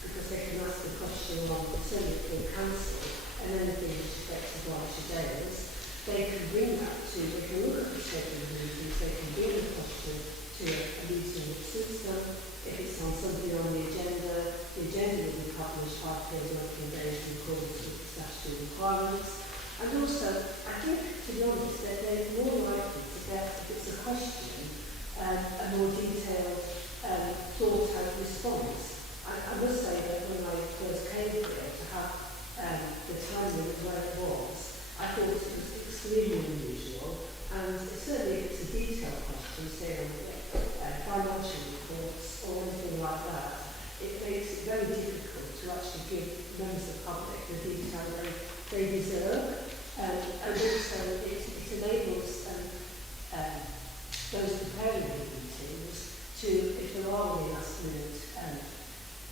because they can ask the question on certainly the council and anything which affects the Derbyshire Dales. They can bring that to, they can look at the schedule of meetings, they can bring the question to a meeting which suits them. If it's on something on the agenda will be published 5 days working days in accordance with the statutory requirements. And also, I think, to be honest, that they're more likely to get, if it's a question, a more detailed, thought-out response. I must say that when I first came here to have the timing of where it was, I thought it was extremely unusual, and certainly if it's a detailed question, say on financial reports or anything like that, it makes it very difficult to actually give members of the public the detail they deserve, and also it enables those preparing the meetings to, if there are any last minute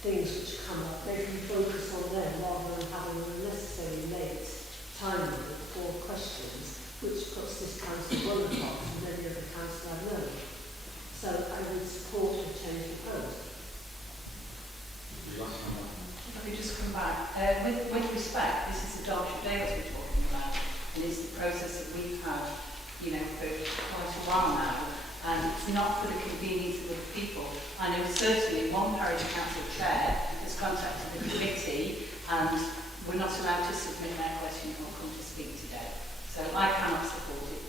things which come up, they can focus on them rather than having unnecessarily late timing for questions, which puts this council well apart from many other council I've known. So I would support the change proposed. If I could just come back. With respect, this is the Derbyshire Dales we're talking about, and it's the process that we've had, you know, for quite a while now, and it's not for the convenience of other people. I know certainly one parish council chair has contacted the committee, and we're not allowed to submit their question or come to speak today. So I cannot support it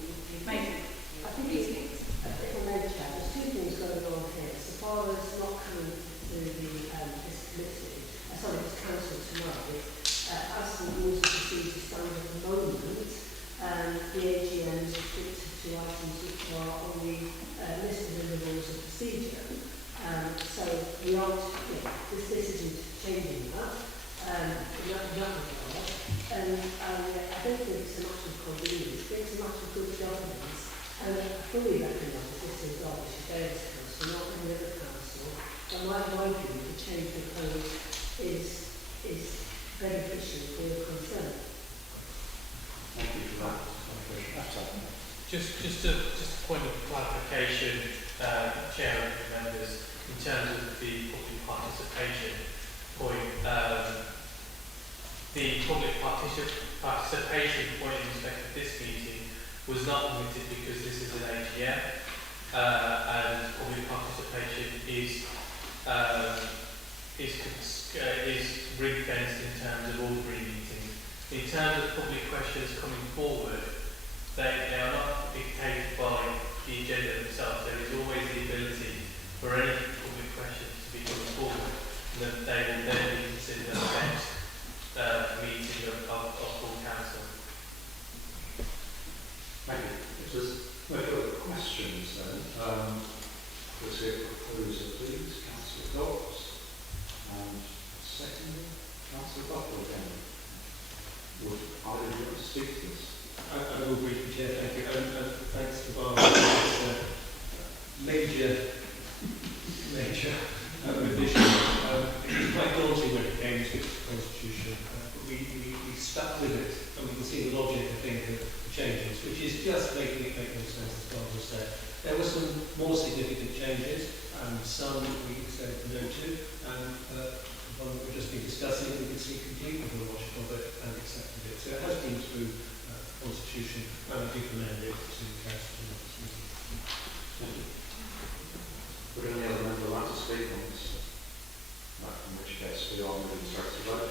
Just a point of clarification, Chair and members, in terms of the public participation point. The public participation point in respect of this meeting was not limited because this is an AGM, and public participation is ring-fenced in terms of ordinary meetings. In terms of public questions coming forward, they are not dictated by the agenda themselves. There is always the ability for any public questions to be coming forward, and that they will then be considered at the next meeting of full council. Thank you. If there's no further questions then, we'll see a proposer, please. Councillor Dobbs, and secondly, Councillor Butler again. Would either of you like to speak to this? I will briefly, Chair, thank you. And thanks to Barbara for this major revision. It was quite daunting when it came to the Constitution, but we stuck with it, and we can see the logic, I think, of the changes, which is just making it make more sense, as Barbara said. There were some more significant changes, and some we said no to, and one that we've just been discussing, we can see complete with the logic of it and accepted it. So it has been through Constitution, and I do commend it to the Council. Would any other member like to speak on this? No, in which case we are moving straight to vote.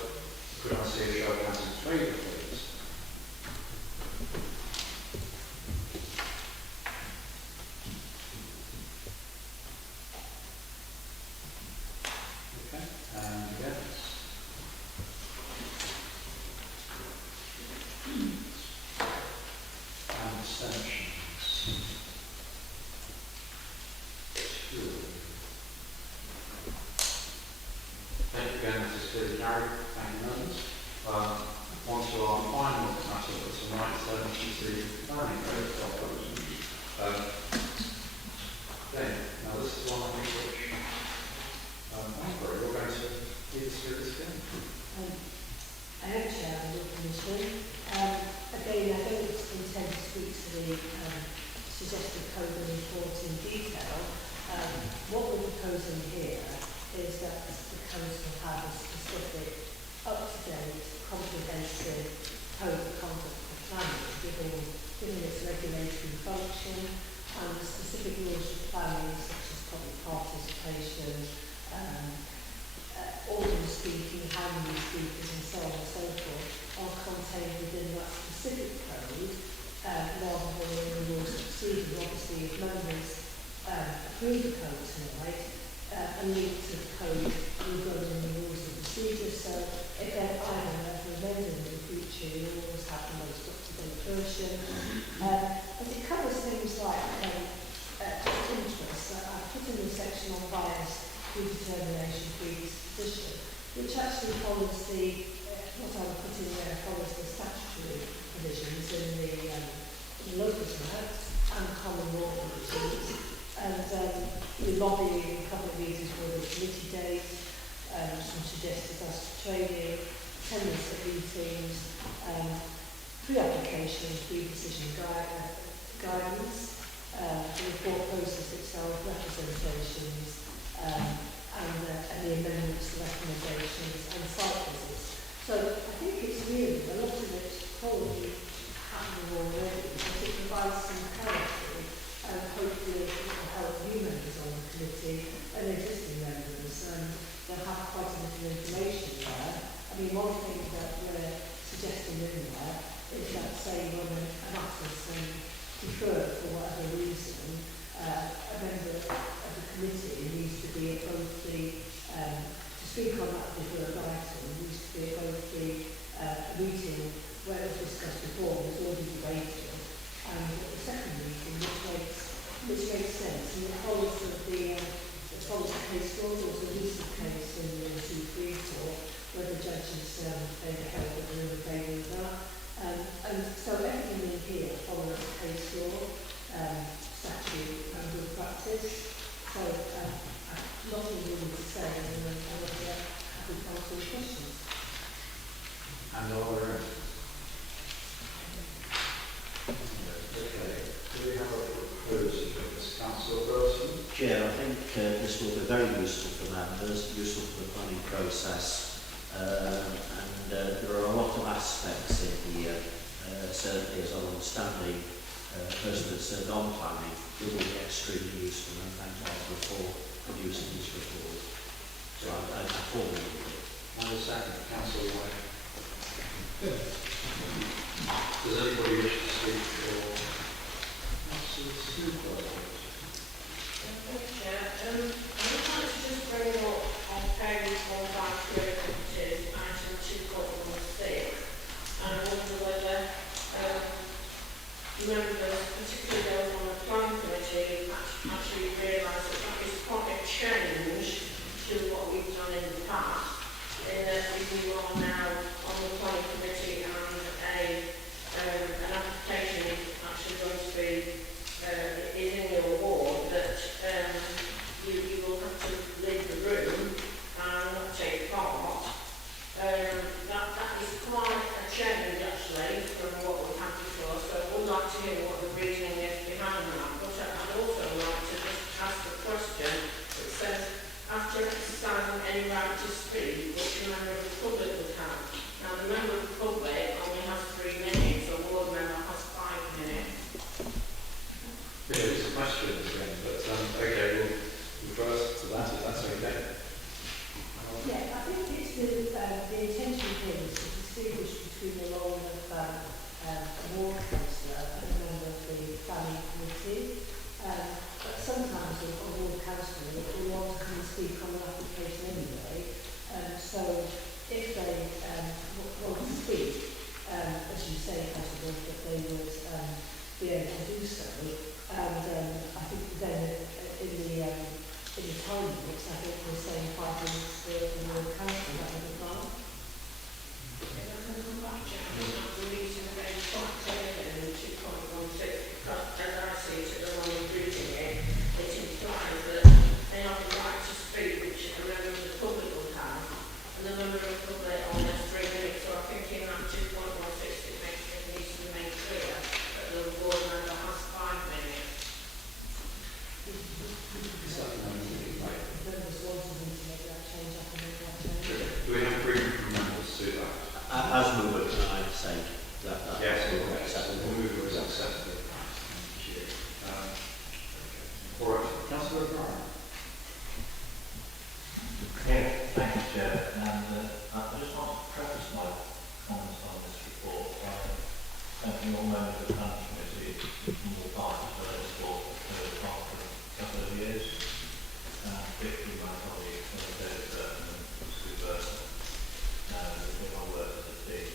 Could I see a show of hands in favour, please? Okay, and against? And abstentions? Thank you again, Mrs. Clearly carried. Thank you, members. On to our final matter for tonight, which is the planning proposal. Now this is one I think which, Barbara, you're going to lead us through this again. I am Chair of the Commission. Again, I don't intend to speak to the suggested code and report in detail. What we're proposing here is that the Council have a specific, up-to-date, comprehensive code of conduct for planning, given its regulatory function and the specific rules for planning, such as public participation, order speaking, how many speakers, and so on and so forth, are contained within that specific code, rather than in the rules of procedure. Obviously, if members approve the code tonight, a link to the code will go in the rules of procedure, so if they're either ever amended in the future, you always have the most up-to-date version. But it covers things like interest. I put in the section on bias, predetermination, predisposition, which actually follows the, what I would put in there, follows the statutory provisions in the Local Act and common law provisions. And we're lobbying a couple of reasons for the committee dates, some suggested as to training, attendance at meetings, pre-application, pre-decision guidance, the report process itself, representations, and the amendments, recommendations, and site visits. So I think it's really, a lot of it's probably happening already, but it provides some clarity, and hopefully it will help new members on the committee and existing members, and they'll have quite a bit of information there. I mean, one thing that we're suggesting in there is that, say, when an matters deferred for whatever reason, a member of the committee needs to be at both the, to speak on that deferred item, needs to be at both the meeting where it was discussed before, was already debated, and the second meeting, which makes sense, and it follows the case law. There was a recent case in the C3 court where the judges they held that they were in favour of that. And so everything in here follows case law, statute and good practice. So nothing really to say, and I would be happy to answer the questions. And all around. Okay. Councillor Burton. Chair, I think this will be very useful for members, useful for the planning process, and there are a lot of aspects in here, certainly as I'm understanding, a person that served on planning, it will be extremely useful, and thank Arthur for producing this report. So I formally agree. And a second, Councillor White. Yes. Does anybody wish to speak for Councillor Super? Thank you, Chair. I would like to just bring up on page 153, which is item 2.16, and I wonder whether members, particularly those on the planning committee, actually realise that that is quite a change to what we've done in the past, in that we are now on the planning committee and an application is actually going to be is in your ward that you will have to leave the room and not take part. That is quite a change actually from what we had before, so I would like to hear what the reasoning is behind that. But I'd also like to just ask a question that says, after exercising any right to speak, which a member of the public would have. Now the member of the public only has 3 minutes, a ward member has 5 minutes. There's a question again, but okay, we'll reverse to that if that's okay. Yeah, I think it's the intention here is to distinguish between the role of a ward councillor and a member of the planning committee. But sometimes a ward councillor will want to come and speak on an application anyway. So if they want to speak, as you say, possible that they would be able to do so. And I think then in the time limits, I think we're saying 5 minutes for the ward council, that would be fine. If I can come back, Jack, I'm reading again quite clearly in 2.16, because as I see it at the moment reading it, it implies that they have the right to speak, which a member of the public will have, and the member of the public only has 3 minutes. So I think in that 2.16 it needs to be made clear that the board member has 5 minutes. Do we have agreement from members to do that? As mover, can I say that? Yes, will okay. acceptable. The mover is acceptable. Thank you. All right, Councillor O'Brien. Yeah, thank you, Chair. And I just want to preface my comments on this report by thanking all members of the Planning Committee from all parties for their support over the past couple of years, particularly my colleagues, David Burton and Sue Burton, who've been my work as a team.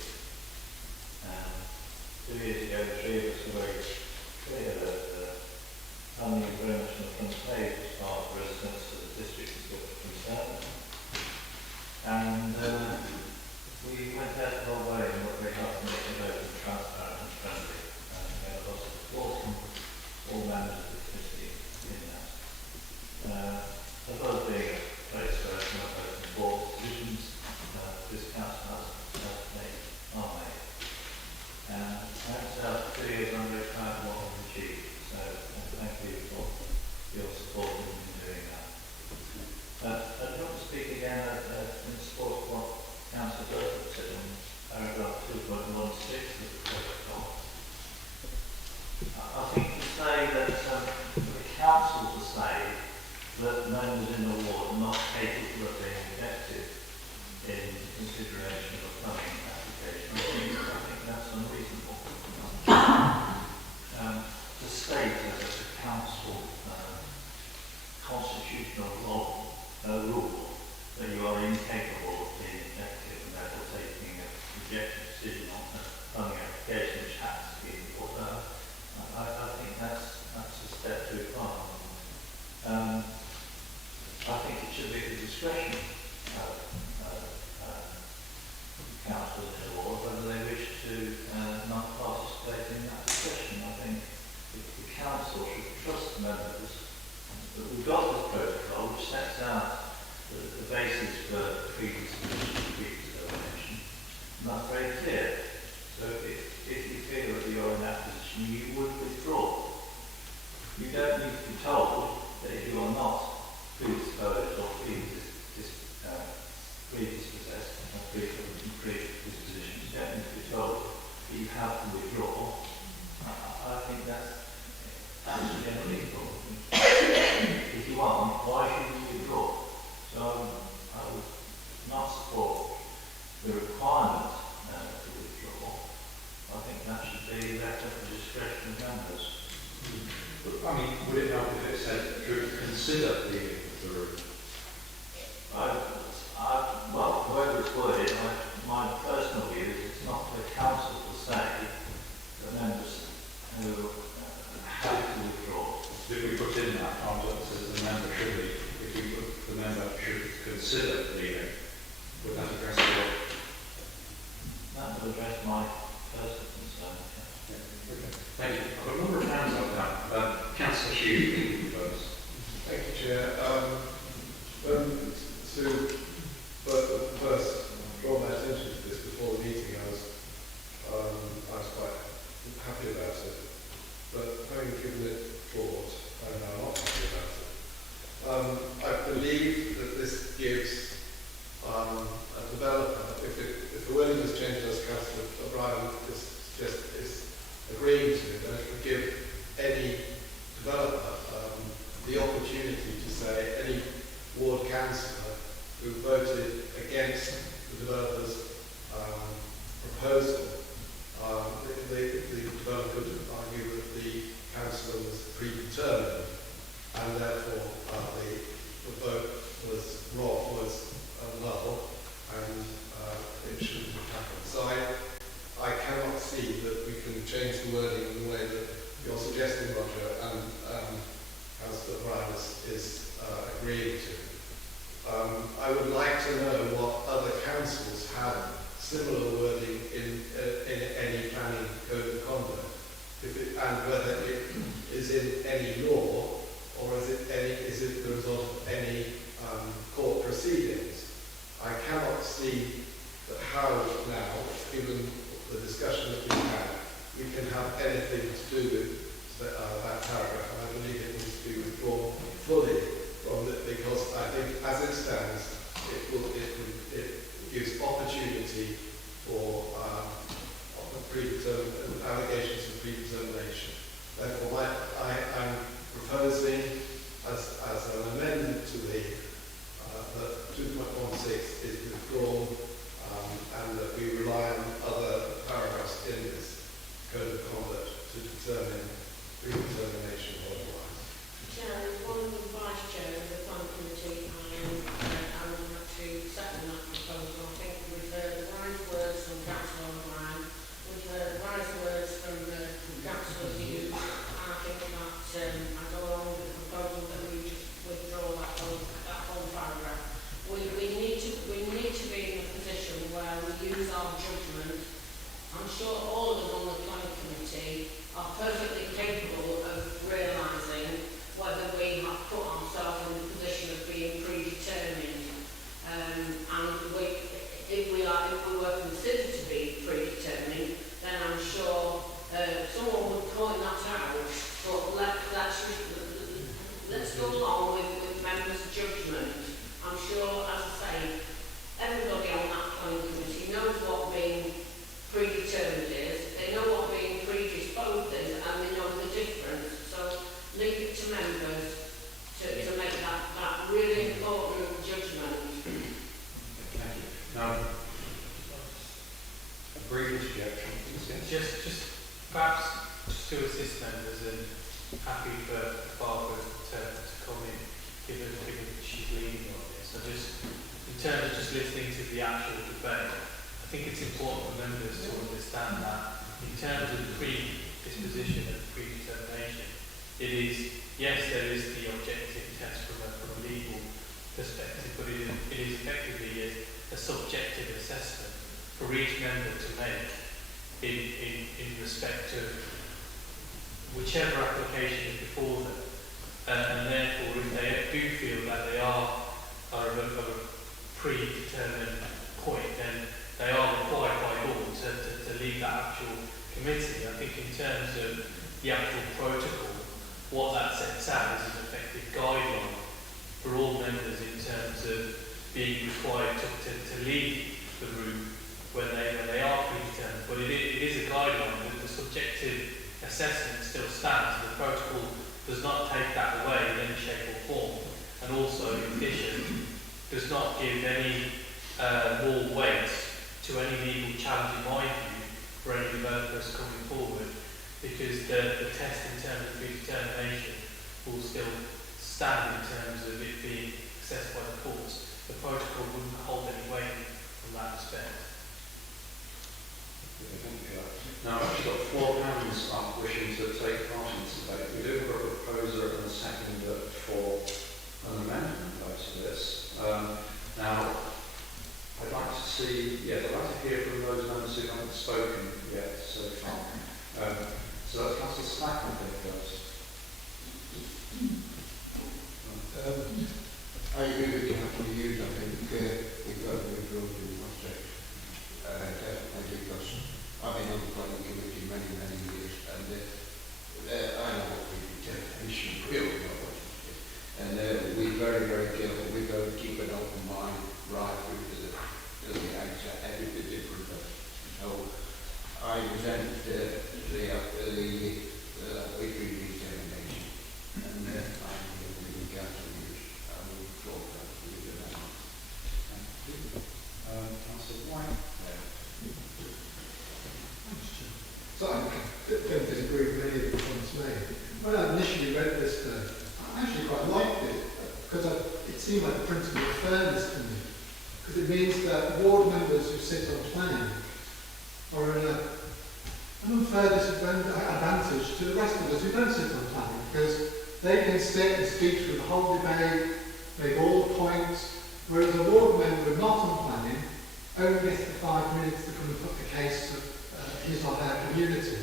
predispositions, you don't need to be told that you have to withdraw. I think that's generally illegal. If you want, why should you withdraw? So I would not support the requirement to withdraw. I think that should be left up to discretion of members. I mean, would it help if it said should consider leaving the room? Well, however it's worded, my personal view is it's not for the council to say that members who have to withdraw. If we put in that concept says the member should leave, if we put the member should consider leaving, would that address your? That would address my personal concern. Okay. Thank you. I've got a number of hands up now. Councillor Hughes, first. Thank you, Chair. To first draw my attention to this before the meeting, I was quite happy about it. But having given it thought, I'm now not happy about it. I believe that this gives a developer, if the wording was changed as Councillor O'Brien is agreeing to, then it would give any developer the opportunity to say any ward councillor who voted against the developer's proposal, the developer could argue that the councillor was predetermined and therefore the vote was wrong, was null, and it shouldn't have happened. So I cannot see that we can change the wording in the way that you're suggesting, Roger, and Councillor Brown is agreeing to. I would like to know what other councils have similar wording in any planning code of conduct, and whether it is in any law or is it the result of any court proceedings. I cannot see that how now, given the discussion that we had, we can have anything to do with that paragraph, and I believe it needs to be withdrawn fully from it, because I think as it stands, it gives opportunity for allegations of predetermination. Therefore, I'm proposing as an amendment to that 2.16 is withdrawn, and that we rely on other paragraphs in this code of conduct to determine predetermination or otherwise. Chair, as one of the vice chair of the planning committee, I would like to second that proposal. I think we've heard wise words from Councillor O'Brien, we've heard wise words from Councillor Hughes, and I think that I go along with the proposal that we just withdraw that whole paragraph. We need to be in a position where we use our judgment. I'm sure all of us on the planning committee are perfectly capable of realising whether we have put ourselves in the position of being predetermined. And if we were considered to be predetermined, then I'm sure someone would point that out. But let's go along with members' judgment. I'm sure, as I say, everybody on that planning committee knows what being predetermined is, they know what being predisposed is, and they know the difference. So leave it to members to make that really important judgment. Thank you. Now, a brief interjection, please. Yes. Just perhaps just to assist members, and happy for Barbara to come in, given she's leading on this. So just in terms of just listening to the actual debate, I think it's important for members to understand that in terms of predisposition and predetermination, it is, yes, there is the objective test from a legal perspective, but it is effectively a subjective assessment for each member to make in respect of whichever application is before them. And therefore, if they do feel that they are of a predetermined point, then they are required by law to lead that actual committee. I think in terms of the actual protocol, what that sets out is an effective guideline for all members in terms of being required to leave the room assessment still stands. The protocol does not take that away in any shape or form, and also in addition does not give any more weight to any legal challenge in my view for any developers coming forward, because the test in terms of predetermination will still stand in terms of it being assessed by the courts. The protocol wouldn't hold any weight from that respect. Now, I've actually got 4 hands up wishing to take part in this debate. We do have a proposer and a seconder for an amendment vote to this. Now, I'd like to see, I'd like to hear from those members who haven't spoken yet so far. So that's Councillor Slack, I think, first. I agree with Councillor Hughes. I think we've got to improve in the project. Definitely, because I've been on the planning committee many years, and I know what predetermination really know what it is. And we're very careful. We've got to keep an open mind right through to the answer, everything different. So I resent the predetermination, and I'm going to be careful. I will talk about it. Thank you. Councillor White. So I don't disagree with any of the points made. When I initially read this, I actually quite liked it, because it seemed like a principle of fairness to me. Because it means that ward members who sit on planning are in an unfair advantage to the rest of us who don't sit on planning, because they can sit and speak through the whole debate, make all the points, whereas a ward member not on planning only gets the 5 minutes to come and put the case of his or her community.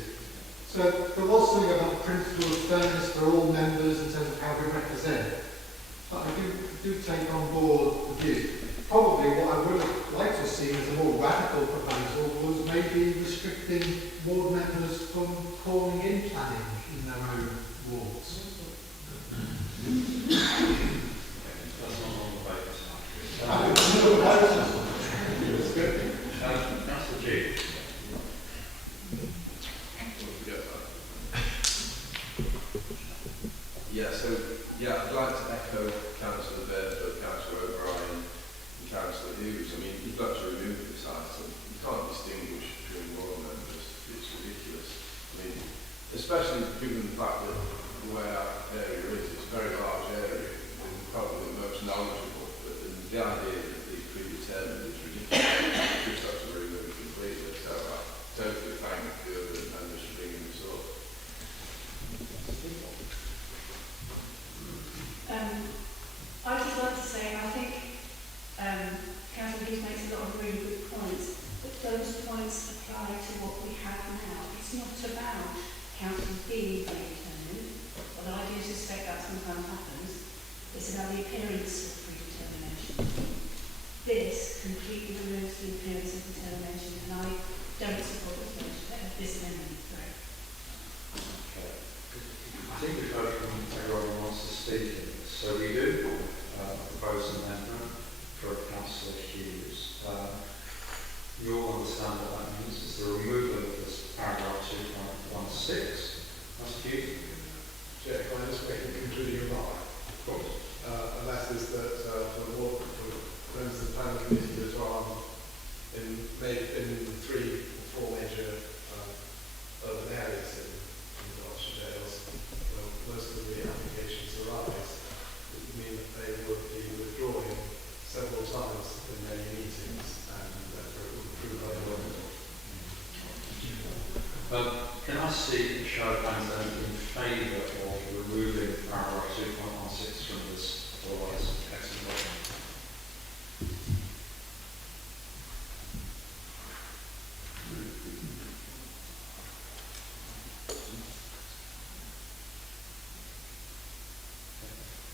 So there was something about the principle of fairness for all members in terms of how we represent. But I do take on board the view. Probably what I would have liked to have seen as a more radical proposal was maybe restricting ward members from calling in planning in their own wards. That's not on the paper tonight. I don't know about it. It's good. Councillor G. I'd like to echo Councillor Bedford, Councillor O'Brien and Councillor Hughes. I mean, you've got to remove this item. You can't distinguish between ward members. It's ridiculous. I mean, especially given the fact that the way our area is, it's a very large area and probably the most knowledgeable. But the idea that it's predetermined is ridiculous. You just have to remove it completely. So I totally thank the other members for bringing this up. I'd just like to say, I think Councillor Hughes makes a lot of really good points, but those points apply to what we have now. It's not about councils being predetermined, although I do suspect that sometimes happens. It's about the appearance of predetermination. This completely removes the appearance of determination, and I don't support this amendment. I think we've heard from everyone who wants to speak. So we do propose an amendment for Councillor Hughes. You'll understand what that means. It's the removal of this paragraph 2.16. Councillor Hughes? Chair, can I just make a concluding remark? Of course. And that is that for members of the planning committee as well, in 3 or 4 major urban areas in Derbyshire Dales, where most of the applications arise, it means that they would be withdrawing several times in many meetings and improve their work. Can I see a show of hands then in favour of removing paragraph 2.16 from this otherwise excellent document?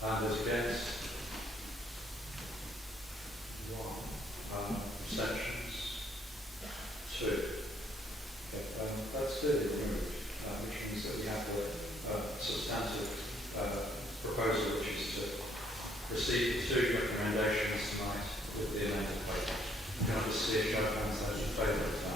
And those against? 1. Abstentions? 2. Okay, that's clearly removed, which means that we have a substantive proposal, which is to proceed with 2 recommendations tonight with the amended paper. Can I just see a show of hands those in favour of that?